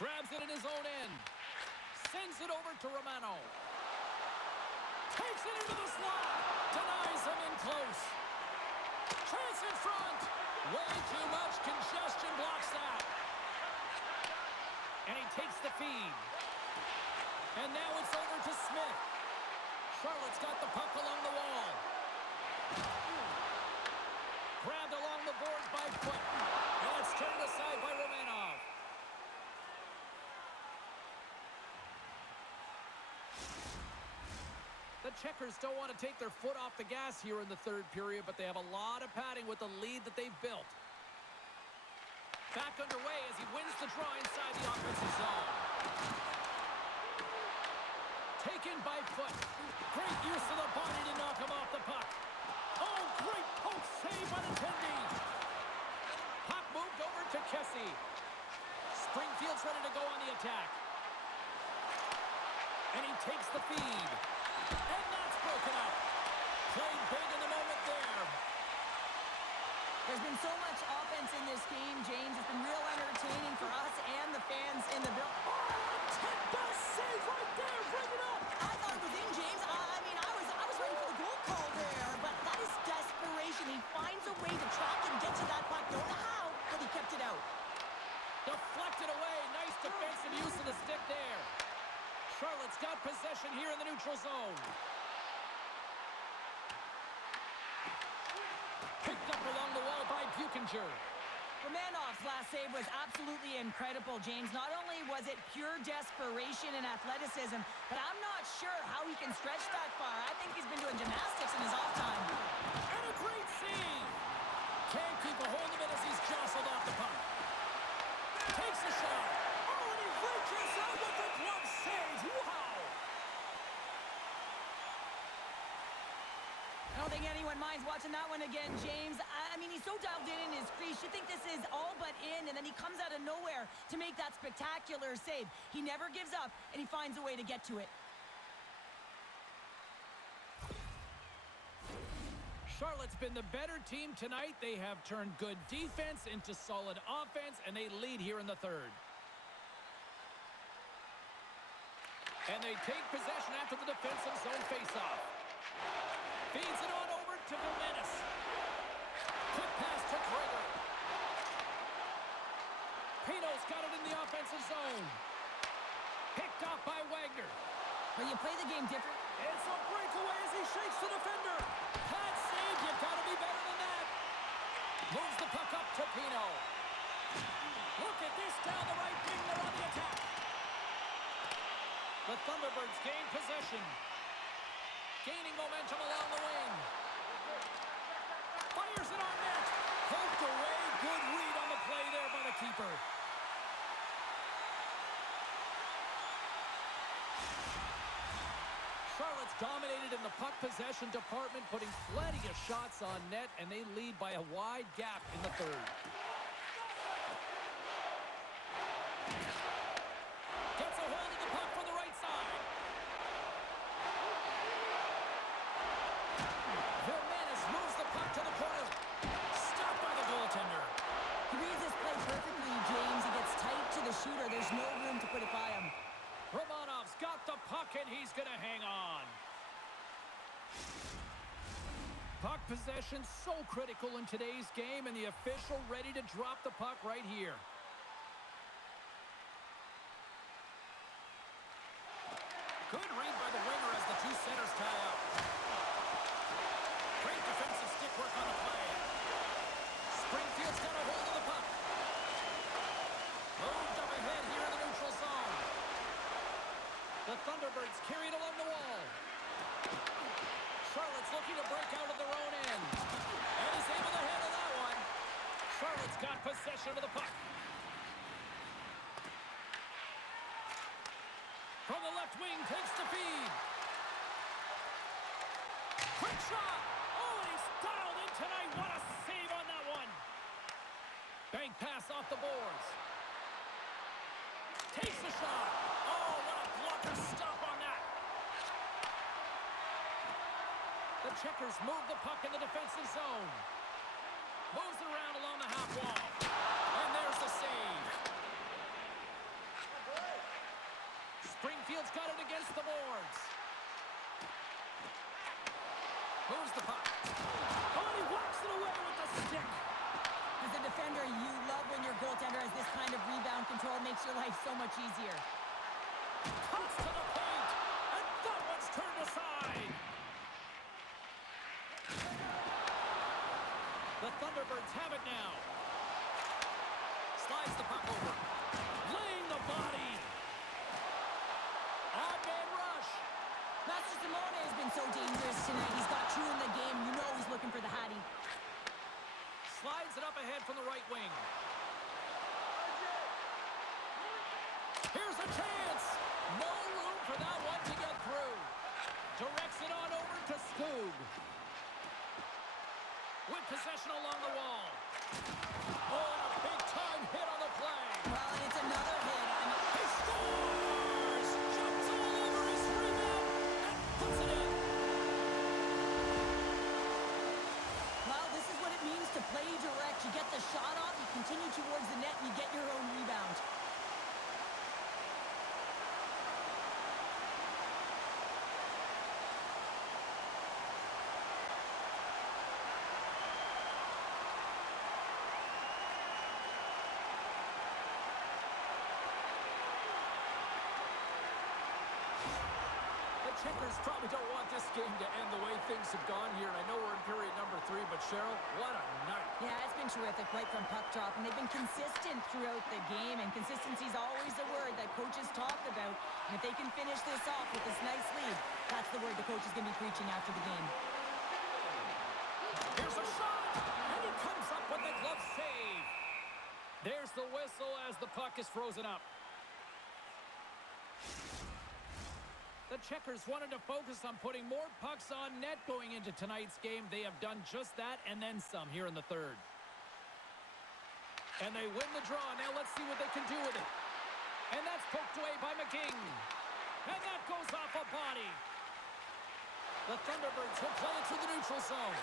Grabs it in his own end. Sends it over to Romano. Takes it into the slot. Denies him in close. Chance in front. Way too much congestion blocks that. And he takes the feed. And now it's over to Smith. Charlotte's got the puck along the wall. Grabbed along the boards by foot. And it's turned aside by Romanov. The Checkers don't want to take their foot off the gas here in the third period, but they have a lot of padding with the lead that they've built. Back underway as he wins the draw inside the offensive zone. Taken by foot. Great use of the body to knock him off the puck. Oh, great poke save unattended. Puck moved over to Kessie. Springfield's ready to go on the attack. And he takes the feed. And that's broken up. Played big in the moment there. There's been so much offense in this game, James. It's been real entertaining for us and the fans in the building. Best save right there. Bring it up. I thought it was in, James. I was ready for the goal call there, but that is desperation. He finds a way to track and get to that puck. Don't know how, but he kept it out. Deflected away. Nice defensive use of the stick there. Charlotte's got possession here in the neutral zone. Picked up along the wall by Buchinger. Romanov's last save was absolutely incredible, James. Not only was it pure desperation and athleticism, but I'm not sure how he can stretch that far. I think he's been doing gymnastics in his off time. And a great save. Can't keep a hold of it as he's jostled off the puck. Takes a shot. Oh, and he reaches out with the glove save. Wow. I don't think anyone minds watching that one again, James. I mean, he's so dialed in his crease. You think this is all but in, and then he comes out of nowhere to make that spectacular save. He never gives up, and he finds a way to get to it. Charlotte's been the better team tonight. They have turned good defense into solid offense, and they lead here in the third. And they take possession after the defensive zone faceoff. Feeds it on over to Gomenis. Quick pass to Gregor. Pino's got it in the offensive zone. Picked off by Wagner. Well, you play the game different. It's a breakaway as he shakes the defender. Pad save, you've got to be better than that. Moves the puck up to Pino. Look at this down the right wing, they're on the attack. The Thunderbirds gain possession. Gaining momentum along the wing. Fires it on net. Poked away. Good read on the play there by the keeper. Charlotte's dominated in the puck possession department, putting plenty of shots on net, and they lead by a wide gap in the third. Gets a hold of the puck from the right side. Vilmanis moves the puck to the corner. Stopped by the goaltender. He reads this play perfectly, James. He gets tight to the shooter. There's no room to put it by him. Romanov's got the puck, and he's going to hang on. Puck possession so critical in today's game, and the official ready to drop the puck right here. Good read by the winger as the two centers tie up. Great defensive stick work on the play. Springfield's got a hold of the puck. Moved Thunderbirds carry it along the wall. Charlotte's looking to break out of their own end. And is able to handle that one. Charlotte's got possession of the puck. From the left wing, takes the feed. Quick shot. Oh, and he's dialed in tonight. What a save on that one. Bank pass off the boards. Takes the shot. Oh, what a blocker stop on that. The Checkers move the puck in the defensive zone. Moves it around along the half wall. And there's the save. Springfield's got it against the boards. Moves the puck. Oh, and he walks it away with the stick. As a defender, you love when your goaltender has this kind of rebound control. It makes your life so much easier. Cuts to the paint. And that one's turned aside. The Thunderbirds have it now. Slides the puck over. Laying the body. Odd man rush. Master Simone has been so dangerous tonight. He's got two in the game. You know he's looking for the Hattie. Slides it up ahead from the right wing. Here's a chance. No room for that one to get through. Directs it on over to Skoog. With possession along the wall. Oh, a big-time hit on the play. Well, and it's another hit. He scores! Jumps all over his rebound and puts it in. Well, this is what it means to play direct. You get the shot off, you continue towards the net, and you get your own rebound. Checkers probably don't want this game to end the way things have gone here. I know we're in period number 3, but Cheryl, what a night. Yeah, it's been terrific right from puck drop, and they've been consistent throughout the game, and consistency is always a word that coaches talk about. And if they can finish this off with this nice lead, that's the word the coach is going to be preaching after the game. Here's a shot, and it comes up with the glove save. There's the whistle as the puck is frozen up. The Checkers wanted to focus on putting more pucks on net going into tonight's game. They have done just that and then some here in the third. And they win the draw. Now let's see what they can do with it. And that's poked away by McKing. And that goes off a body. The Thunderbirds will play it to the neutral zone.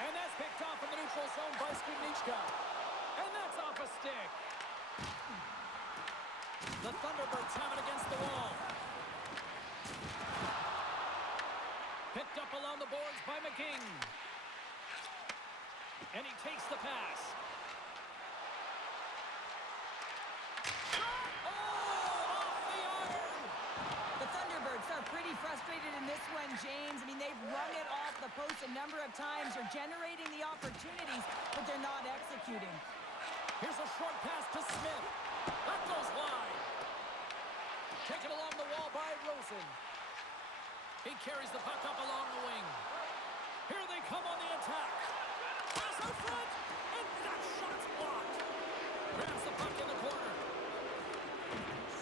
And that's picked off in the neutral zone by Skubnichka. And that's off a stick. The Thunderbirds have it against the wall. Picked up along the boards by McKing. And he takes the pass. Shot! Oh, off the iron! The Thunderbirds are pretty frustrated in this one, James. I mean, they've rung it off the post a number of times. They're generating the opportunities, but they're not executing. Here's a short pass to Smith. That goes wide. Taken along the wall by Rosen. He carries the puck up along the wing. Here they come on the attack. Pass out front, and that shot's blocked. Grabs the puck in the corner.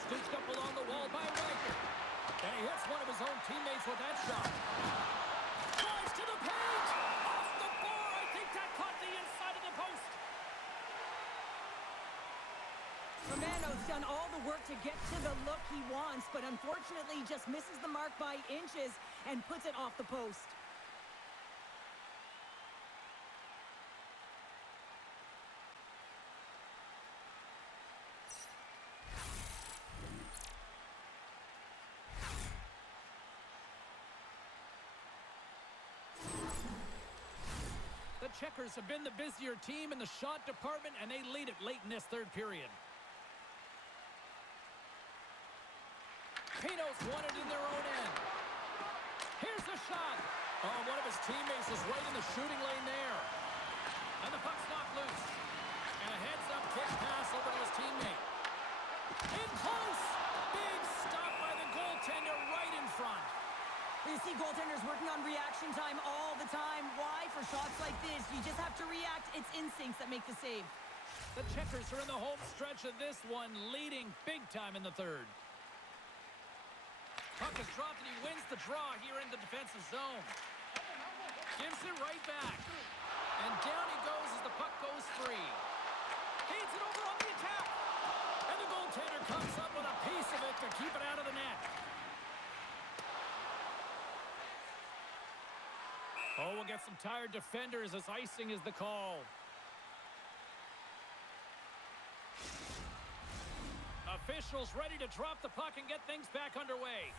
Scooped up along the wall by Wagner. And he hits one of his own teammates with that shot. Drives to the paint. Off the bar. I think that caught the inside of the post. Romano's done all the work to get to the look he wants, but unfortunately just misses the mark by inches and puts it off the post. The Checkers have been the busier team in the shot department, and they lead it late in this third period. Pino's won it in their own end. Here's the shot. Oh, one of his teammates is right in the shooting lane there. And the puck's knocked loose. And a heads-up kick pass over to his teammate. In close. Big stop by the goaltender see goaltenders working on reaction time all the time. Why? For shots like this, you just have to react. It's instincts that make the save. The Checkers are in the home stretch of this one, leading big time in the third. Puck is dropped and he wins the draw here in the defensive zone. Gives it right back. And down he goes as the puck goes free. Feeds it over on the attack. And the goaltender comes up with a piece of it to keep it out of the net. Oh, we'll get some tired defenders as icing is the call. Officials ready to drop the puck and get things back underway.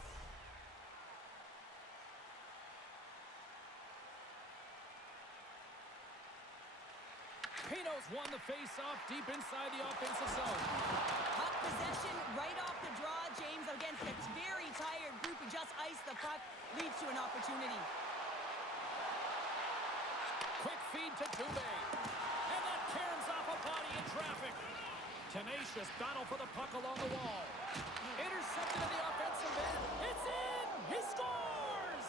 Pino's won the face-off deep inside the offensive zone. Puck possession right off the draw, James, against a very tired group who just iced the puck, leads to an opportunity. Quick feed to Dubé. And that caroms off a body in traffic. Tenacious battle for the puck along the wall. Intercepted in the offensive end. It's in! He scores!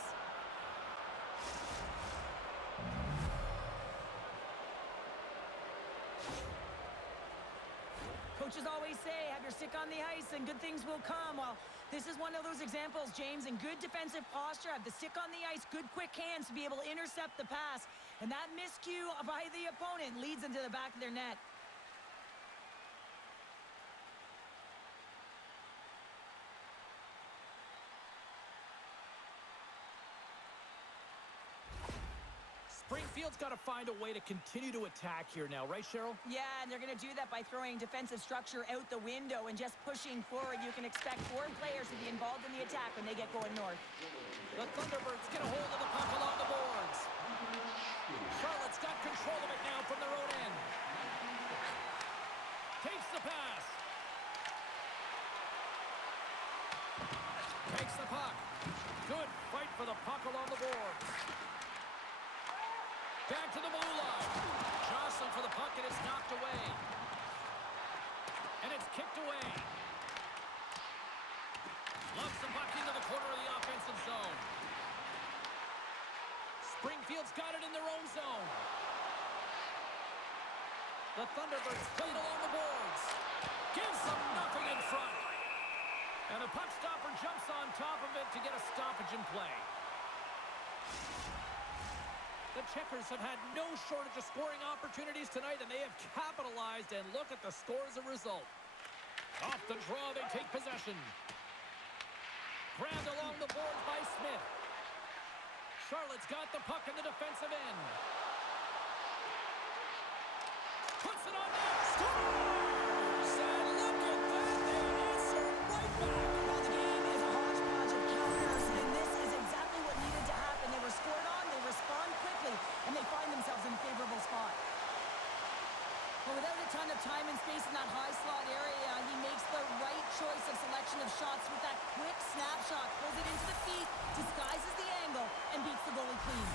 Coaches always say, have your stick on the ice and good things will come. Well, this is one of those examples, James, in good defensive posture. Have the stick on the ice, good quick hands to be able to intercept the pass. And that miscue by the opponent leads into the back of their net. Springfield's got to find a way to continue to attack here now, right, Cheryl? Yeah, and they're going to do that by throwing defensive structure out the window and just pushing forward. You can expect 4 players to be involved in the attack when they get going north. The Thunderbirds get a hold of the puck along the boards. Charlotte's got control of it now from their own end. Takes the pass. Takes the puck. Good fight for the puck along the boards. Back to the blue line. Jostling for the puck, and it's knocked away. And it's kicked away. Loves the puck into the corner of the offensive zone. Springfield's got it in their own zone. The Thunderbirds played along the boards. Gives them nothing in front. And the puck stopper jumps on top of it to get a stoppage in play. The Checkers have had no shortage of scoring opportunities tonight, and they have capitalized, and look at the score as a result. Off the draw, they take possession. Grabbed along the boards by Smith. Charlotte's got the puck in the defensive end. Puts it on net. Scores! And look at that, they answer right back. Well, the game is a hodgepodge of counters, and this is exactly what needed to happen. They were scored on, they respond quickly, and they find themselves in a favorable spot. But without a ton of time and space in that high slot area, he makes the right choice of selection of shots with that quick snapshot, pulls it into the feet, disguises the angle, and beats the goalie clean.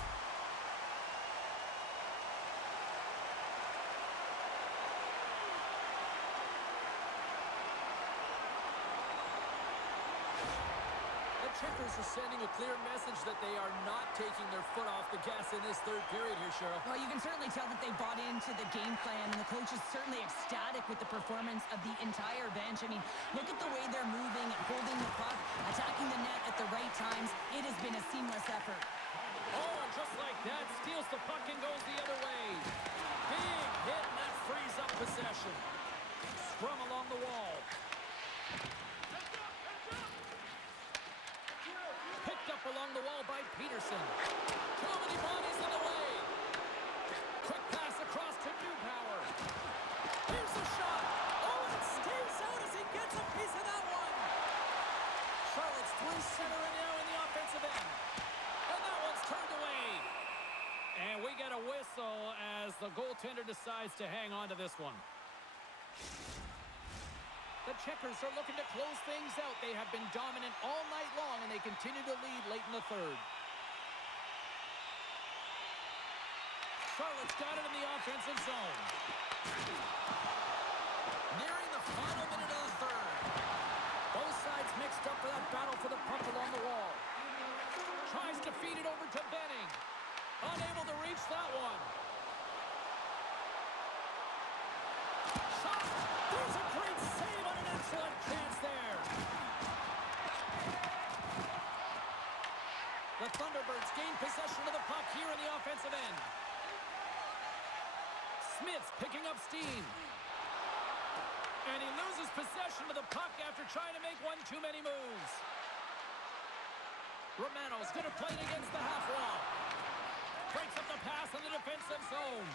Checkers are sending a clear message that they are not taking their foot off the gas in this third period here, Cheryl. Well, you can certainly tell that they bought into the game plan, and the coach is certainly ecstatic with the performance of the entire bench. I mean, look at the way they're moving and holding the puck, attacking the net at the right times. It has been a seamless effort. Oh, and just like that, steals the puck and goes the other way. Big hit, and that frees up possession. Scrum along the wall. Picked up along the wall by Peterson. Too many bodies in the way. Quick pass across to Newpower. Here's a shot. Oh, and it stays out as he gets a piece of that one. Charlotte's through center and now in the offensive end. And that one's turned away. And we get a whistle as the goaltender decides to hang on to this one. The Checkers are looking to close things out. They have been dominant all night long, and they continue to lead late in the third. Charlotte's got it in the offensive zone. Nearing the final minute of the third. Both sides mixed up for that battle for the puck along the wall. Tries They're trying to make one too many moves. Romano's going to play it against the half wall. Breaks up the pass in the defensive zone.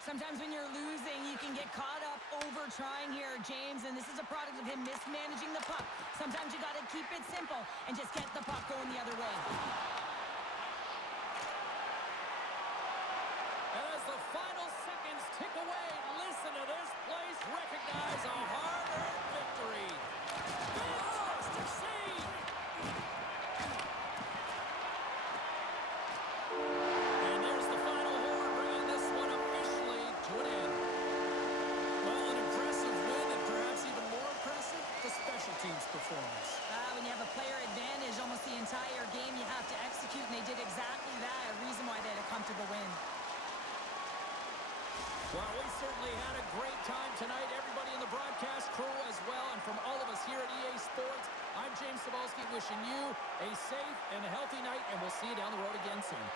Sometimes when you're losing, you can get caught up over trying here, James, and this is a product of him mismanaging the puck. Sometimes you got to keep it simple and just get the puck going the other way. And as the final seconds tick away, listen to this place recognize a hard-earned victory. Fantastic save! And there's the final horn, bringing this one officially to an end. Well, an impressive win, and perhaps even more impressive, the special teams performance. When you have a player advantage almost the entire game, you have to execute, and they did exactly that, a reason why they had a comfortable win. Well, we certainly had a great time tonight. Everybody in the broadcast crew as well. And from all of us here at EA Sports, I'm James Cebulski wishing you a safe and healthy night, and we'll see you down the road again soon.